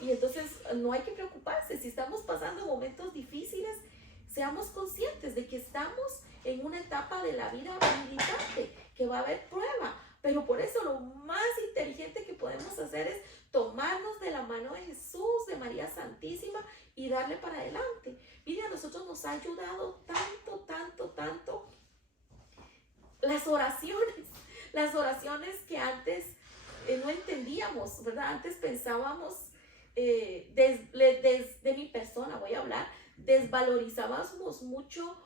Y entonces no hay que preocuparse. Si estamos pasando momentos difíciles, seamos conscientes de que estamos en una etapa de la vida militante, que va a haber prueba. Pero por eso lo más inteligente que podemos hacer es tomarnos de la mano de Jesús, de María Santísima, y darle para adelante. Mire, a nosotros nos ha ayudado tanto las oraciones que antes no entendíamos, ¿verdad? Antes pensábamos, desde mi persona voy a hablar, desvalorizábamos mucho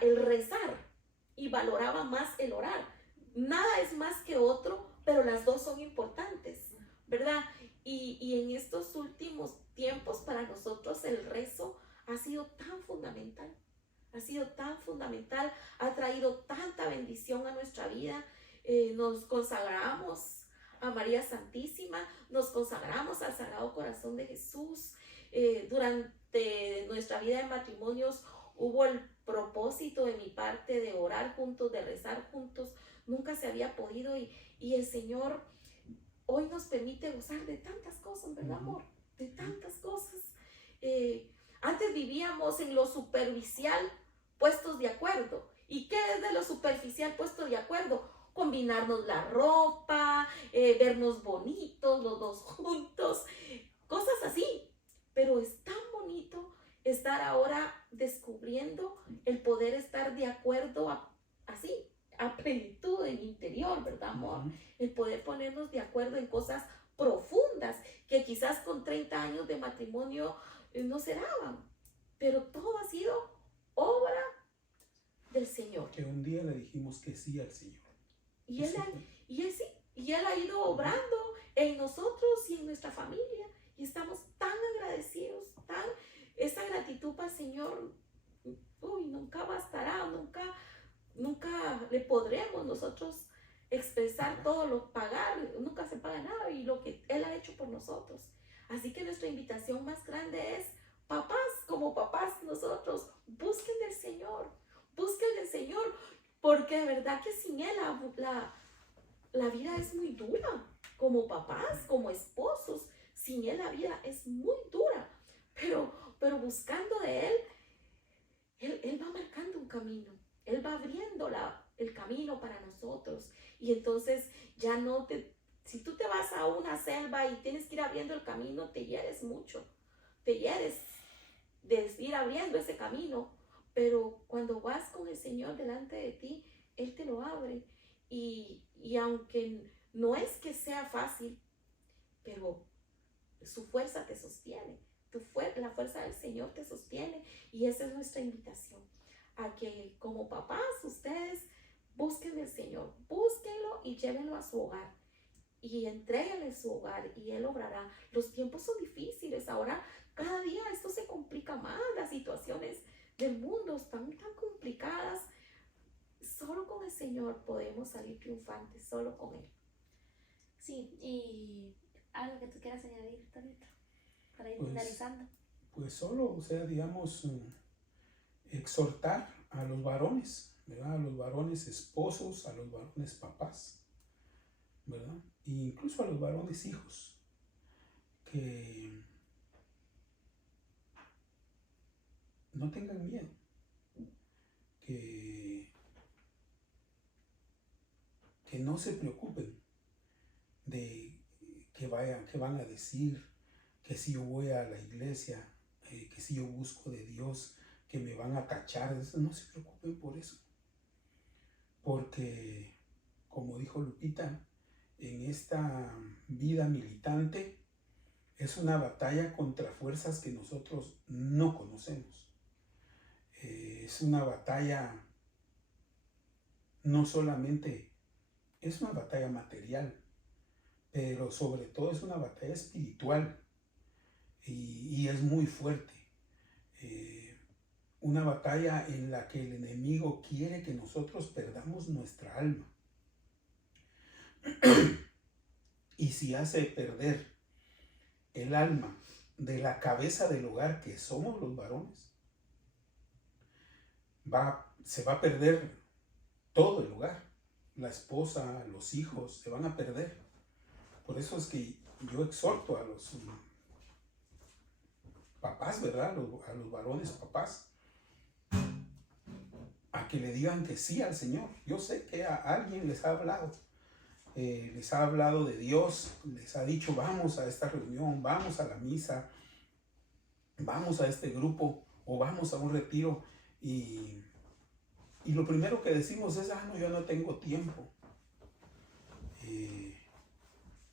el rezar y valoraba más el orar. Nada es más que otro, pero las dos son importantes, ¿verdad? Y en estos últimos tiempos para nosotros el rezo ha sido tan fundamental. Ha traído tanta bendición a nuestra vida. Nos consagramos a María Santísima, nos consagramos al Sagrado Corazón de Jesús. Durante nuestra vida de matrimonios hubo el propósito de mi parte de orar juntos, de rezar juntos nunca se había podido y el Señor hoy nos permite gozar de tantas cosas, ¿verdad, amor? De tantas cosas. Antes vivíamos en lo superficial puestos de acuerdo. ¿Y qué es de lo superficial puesto de acuerdo? Combinarnos la ropa, vernos bonitos los dos juntos, cosas así. Pero es tan bonito estar ahora descubriendo el poder estar de acuerdo así, a plenitud en mi interior, ¿verdad, amor? El poder ponernos de acuerdo en cosas profundas que quizás con 30 años de matrimonio no se daban, pero todo ha sido obra del Señor. Que un día le dijimos que sí al Señor. Y Él ha ido obrando en nosotros y en nuestra familia. Y estamos tan agradecidos, esa gratitud para el Señor, nunca bastará, nunca le podremos nosotros expresar todo lo pagar, nunca se paga nada y lo que Él ha hecho por nosotros. Así que nuestra invitación más grande es, papás, como papás nosotros, busquen del Señor, porque de verdad que sin Él la vida es muy dura, como papás, como esposos, sin Él la vida es muy dura, pero buscando de Él va marcando un camino, Él va abriendo el camino para nosotros. Y entonces ya si tú te vas a una selva y tienes que ir abriendo el camino, te hieres mucho, te hieres de ir abriendo ese camino, pero cuando vas con el Señor delante de ti, Él te lo abre. Y aunque no es que sea fácil, pero su fuerza te sostiene, la fuerza del Señor te sostiene. Y esa es nuestra invitación, a que como papás ustedes busquen al Señor, búsquenlo y llévenlo a su hogar y entréguenle su hogar y Él obrará. Los tiempos son difíciles ahora, cada día esto se complica más, las situaciones del mundo están tan complicadas. Solo con el Señor podemos salir triunfantes, solo con Él. Sí, y algo que tú quieras añadir, Tonito, para ir Pues, finalizando. Pues solo, o sea, digamos, exhortar a los varones, ¿verdad? A los varones esposos, a los varones papás, ¿verdad? E incluso a los varones hijos, que no tengan miedo, que no se preocupen de que van a decir, que si yo voy a la iglesia, que si yo busco de Dios, que me van a tachar. No se preocupen por eso, porque como dijo Lupita, en esta vida militante es una batalla contra fuerzas que nosotros no conocemos. Es una batalla, no solamente es una batalla material, pero sobre todo es una batalla espiritual y es muy fuerte. Una batalla en la que el enemigo quiere que nosotros perdamos nuestra alma. Y si hace perder el alma de la cabeza del hogar, que somos los varones, se va a perder todo el hogar. La esposa, los hijos se van a perder. Por eso es que yo exhorto a los papás, ¿verdad? A los varones papás, a que le digan que sí al Señor. Yo sé que a alguien les ha hablado de Dios, les ha dicho vamos a esta reunión, vamos a la misa, vamos a este grupo o vamos a un retiro y lo primero que decimos es, no, yo no tengo tiempo.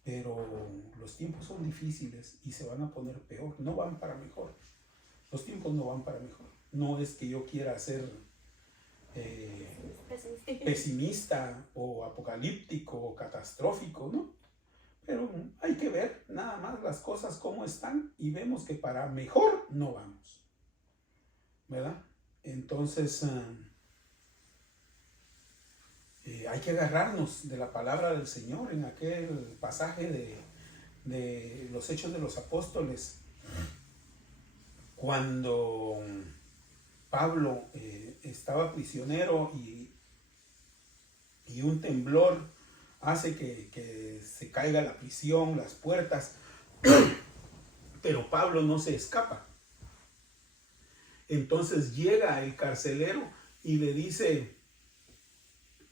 Pero los tiempos son difíciles y se van a poner peor, no van para mejor. Los tiempos no van para mejor. No es que yo quiera ser pesimista o apocalíptico o catastrófico, ¿no? Pero hay que ver nada más las cosas como están y vemos que para mejor no vamos, ¿verdad? Entonces hay que agarrarnos de la palabra del Señor en aquel pasaje de los Hechos de los Apóstoles, cuando Pablo estaba prisionero y y un temblor hace que se caiga la prisión, las puertas, pero Pablo no se escapa. Entonces llega el carcelero y le dice: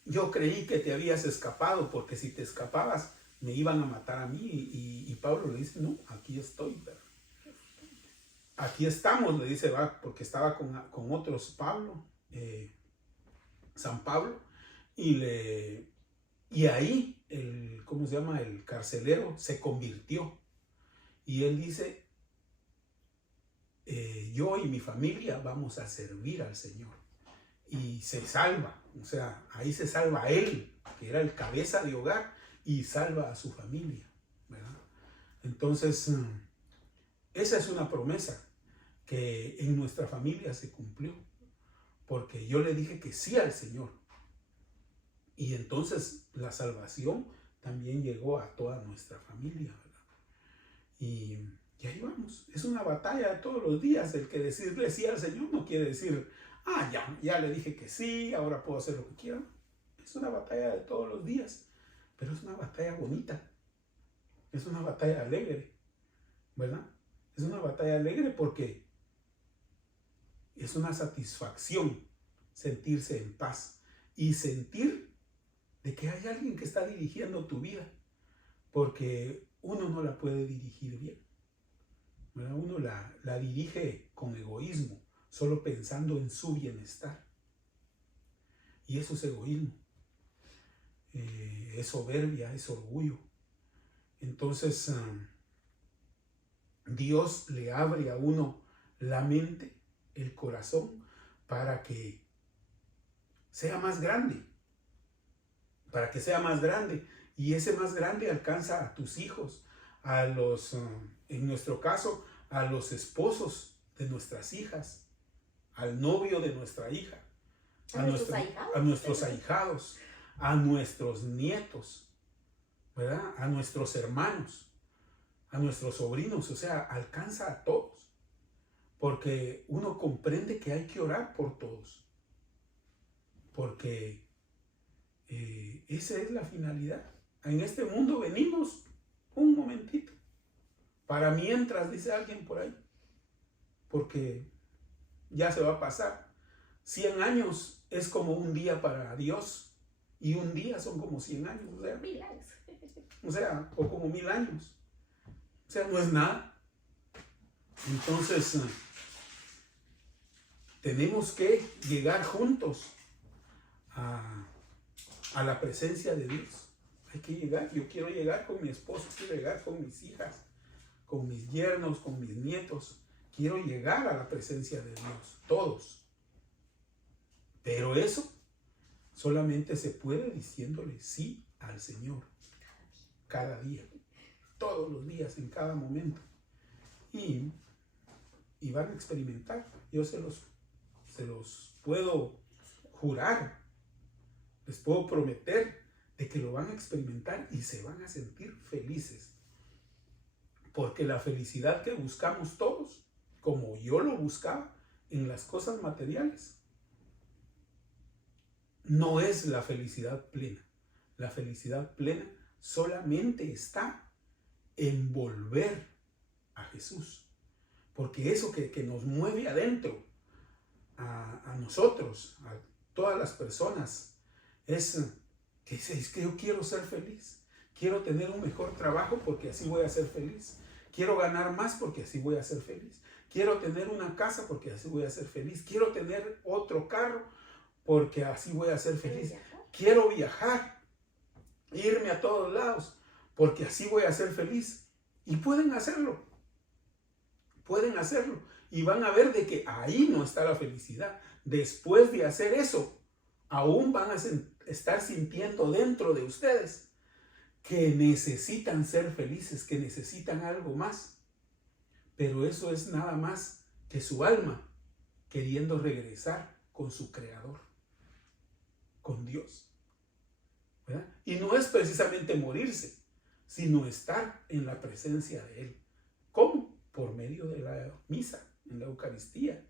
yo creí que te habías escapado, porque si te escapabas me iban a matar a mí. Y Pablo le dice: no, aquí estoy, pero aquí estamos, le dice, va, porque estaba con otros Pablo, San Pablo, y ahí ¿cómo se llama? El carcelero se convirtió. Y él dice: yo y mi familia vamos a servir al Señor. Y se salva, o sea, ahí se salva él, que era el cabeza de hogar, y salva a su familia, ¿verdad? Entonces, esa es una promesa que en nuestra familia se cumplió, porque yo le dije que sí al Señor. Y entonces la salvación también llegó a toda nuestra familia, ¿verdad? Y ahí vamos. Es una batalla de todos los días. El que decirle sí al Señor no quiere decir: ya le dije que sí, ahora puedo hacer lo que quiera. Es una batalla de todos los días, pero es una batalla bonita. Es una batalla alegre, ¿verdad? Es una batalla alegre porque es una satisfacción sentirse en paz y sentir de que hay alguien que está dirigiendo tu vida, porque uno no la puede dirigir bien, ¿verdad? Uno la dirige con egoísmo, solo pensando en su bienestar. Y eso es egoísmo, es soberbia, es orgullo. Entonces, Dios le abre a uno la mente, el corazón, para que sea más grande. Para que sea más grande. Y ese más grande alcanza a tus hijos, a los, en nuestro caso, a los esposos de nuestras hijas, al novio de nuestra hija, a nuestros ahijados, a nuestros nietos, ¿verdad? A nuestros hermanos, a nuestros sobrinos, o sea, alcanza a todos, porque uno comprende que hay que orar por todos, porque esa es la finalidad. En este mundo venimos un momentito, para mientras, dice alguien por ahí, porque ya se va a pasar. 100 años es como un día para Dios, y un día son como 100 años, o sea, 1000 años. O como 1000 años. O sea, no es nada. Entonces, tenemos que llegar juntos a la presencia de Dios. Hay que llegar. Yo quiero llegar con mi esposo, quiero llegar con mis hijas, con mis yernos, con mis nietos. Quiero llegar a la presencia de Dios, todos. Pero eso solamente se puede diciéndole sí al Señor. Cada día. Todos los días, en cada momento. Y van a experimentar. Yo se los puedo jurar. Les puedo prometer de que lo van a experimentar y se van a sentir felices. Porque la felicidad que buscamos todos, como yo lo buscaba en las cosas materiales, no es la felicidad plena. La felicidad plena solamente está en volver a Jesús. Porque eso que nos mueve adentro, a nosotros, a todas las personas, es que yo quiero ser feliz. Quiero tener un mejor trabajo porque así voy a ser feliz. Quiero ganar más porque así voy a ser feliz. Quiero tener una casa porque así voy a ser feliz. Quiero tener otro carro porque así voy a ser feliz. Quiero viajar, irme a todos lados porque así voy a ser feliz. Y pueden hacerlo. Pueden hacerlo. Y van a ver de que ahí no está la felicidad. Después de hacer eso, aún van a estar sintiendo dentro de ustedes que necesitan ser felices, que necesitan algo más. Pero eso es nada más que su alma queriendo regresar con su Creador, con Dios, ¿verdad? Y no es precisamente morirse, sino estar en la presencia de Él. ¿Cómo? Por medio de la misa, en la Eucaristía,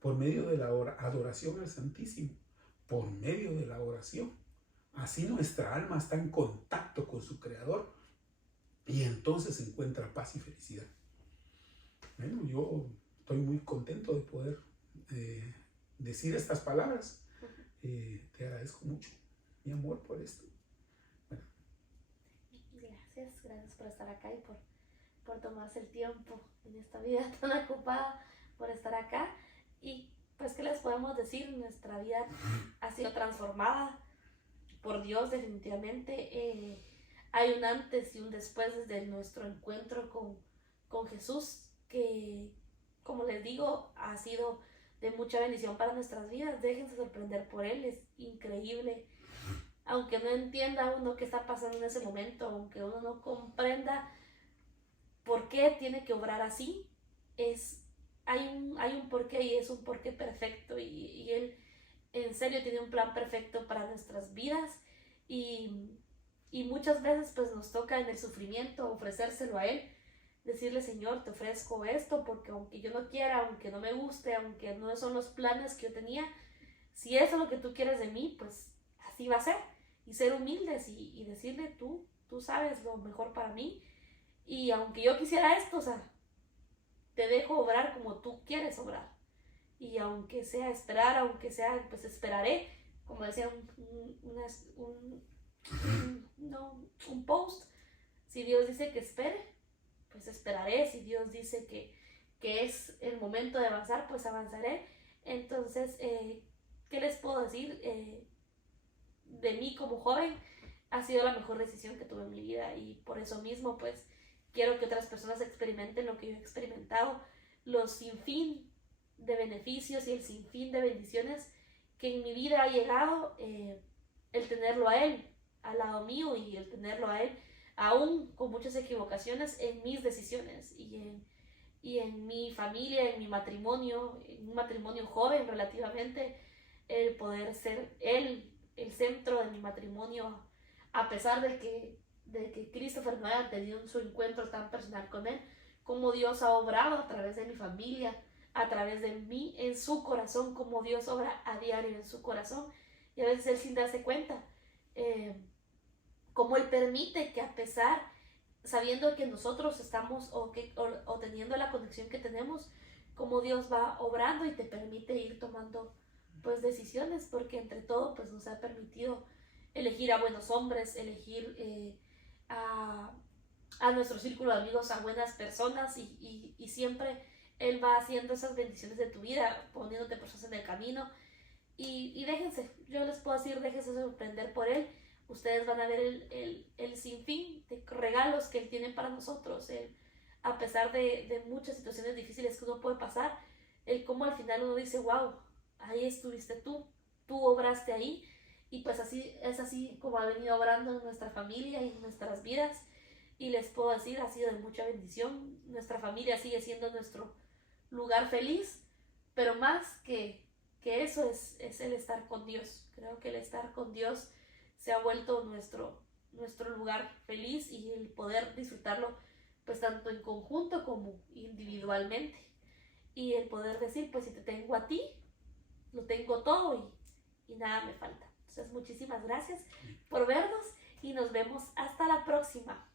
por medio de la adoración al Santísimo, por medio de la oración, Así nuestra alma está en contacto con su Creador y entonces encuentra paz y felicidad. Bueno, yo estoy muy contento de poder decir estas palabras. Te agradezco mucho, mi amor, por esto. Bueno. Gracias por estar acá y por tomarse el tiempo en esta vida tan ocupada, por estar acá. Y pues, ¿qué les podemos decir? Nuestra vida ha sido transformada por Dios definitivamente. Hay un antes y un después desde nuestro encuentro con Jesús, que, como les digo, ha sido de mucha bendición para nuestras vidas. Déjense sorprender por Él, es increíble. Aunque no entienda uno qué está pasando en ese momento, aunque uno no comprenda por qué tiene que obrar así, hay un porqué, y es un porqué perfecto, y Él en serio tiene un plan perfecto para nuestras vidas, y muchas veces pues nos toca en el sufrimiento ofrecérselo a Él, decirle: Señor, te ofrezco esto porque aunque yo no quiera, aunque no me guste, aunque no son los planes que yo tenía, si eso es lo que tú quieres de mí, pues así va a ser. Y ser humildes y decirle: tú sabes lo mejor para mí, y aunque yo quisiera esto, o sea, te dejo obrar como tú quieres obrar. Y aunque sea esperar, aunque sea, pues esperaré, como decía un post. Si Dios dice que espere, pues esperaré. Si Dios dice que es el momento de avanzar, pues avanzaré. Entonces, ¿qué les puedo decir? De mí como joven, ha sido la mejor decisión que tuve en mi vida, y por eso mismo pues quiero que otras personas experimenten lo que yo he experimentado, los sinfín de beneficios y el sinfín de bendiciones que en mi vida ha llegado, el tenerlo a Él al lado mío, y el tenerlo a Él aún con muchas equivocaciones en mis decisiones, y en mi familia, en mi matrimonio, en un matrimonio joven relativamente, el poder ser Él el centro de mi matrimonio, a pesar de que Christopher no haya tenido su encuentro tan personal con Él, como Dios ha obrado a través de mi familia, a través de mí, en su corazón, como Dios obra a diario en su corazón, y a veces Él sin darse cuenta, como Él permite que, a pesar, sabiendo que nosotros estamos o teniendo la conexión que tenemos, como Dios va obrando y te permite ir tomando pues decisiones, porque entre todo pues nos ha permitido elegir a buenos hombres, elegir a nuestro círculo de amigos, a buenas personas, y siempre Él va haciendo esas bendiciones de tu vida, poniéndote personas en el camino, y déjense, yo les puedo decir, déjense sorprender por Él. Ustedes van a ver el sinfín de regalos que Él tiene para nosotros, a pesar de muchas situaciones difíciles que uno puede pasar, cómo al final uno dice: wow, ahí estuviste tú obraste ahí. Y pues así es, así como ha venido obrando en nuestra familia y en nuestras vidas, y les puedo decir, ha sido de mucha bendición. Nuestra familia sigue siendo nuestro lugar feliz, pero más que eso es el estar con Dios. Creo que el estar con Dios se ha vuelto nuestro lugar feliz, y el poder disfrutarlo pues tanto en conjunto como individualmente, y el poder decir: pues si te tengo a ti, lo tengo todo, y nada me falta. Entonces, muchísimas gracias por vernos, y nos vemos hasta la próxima.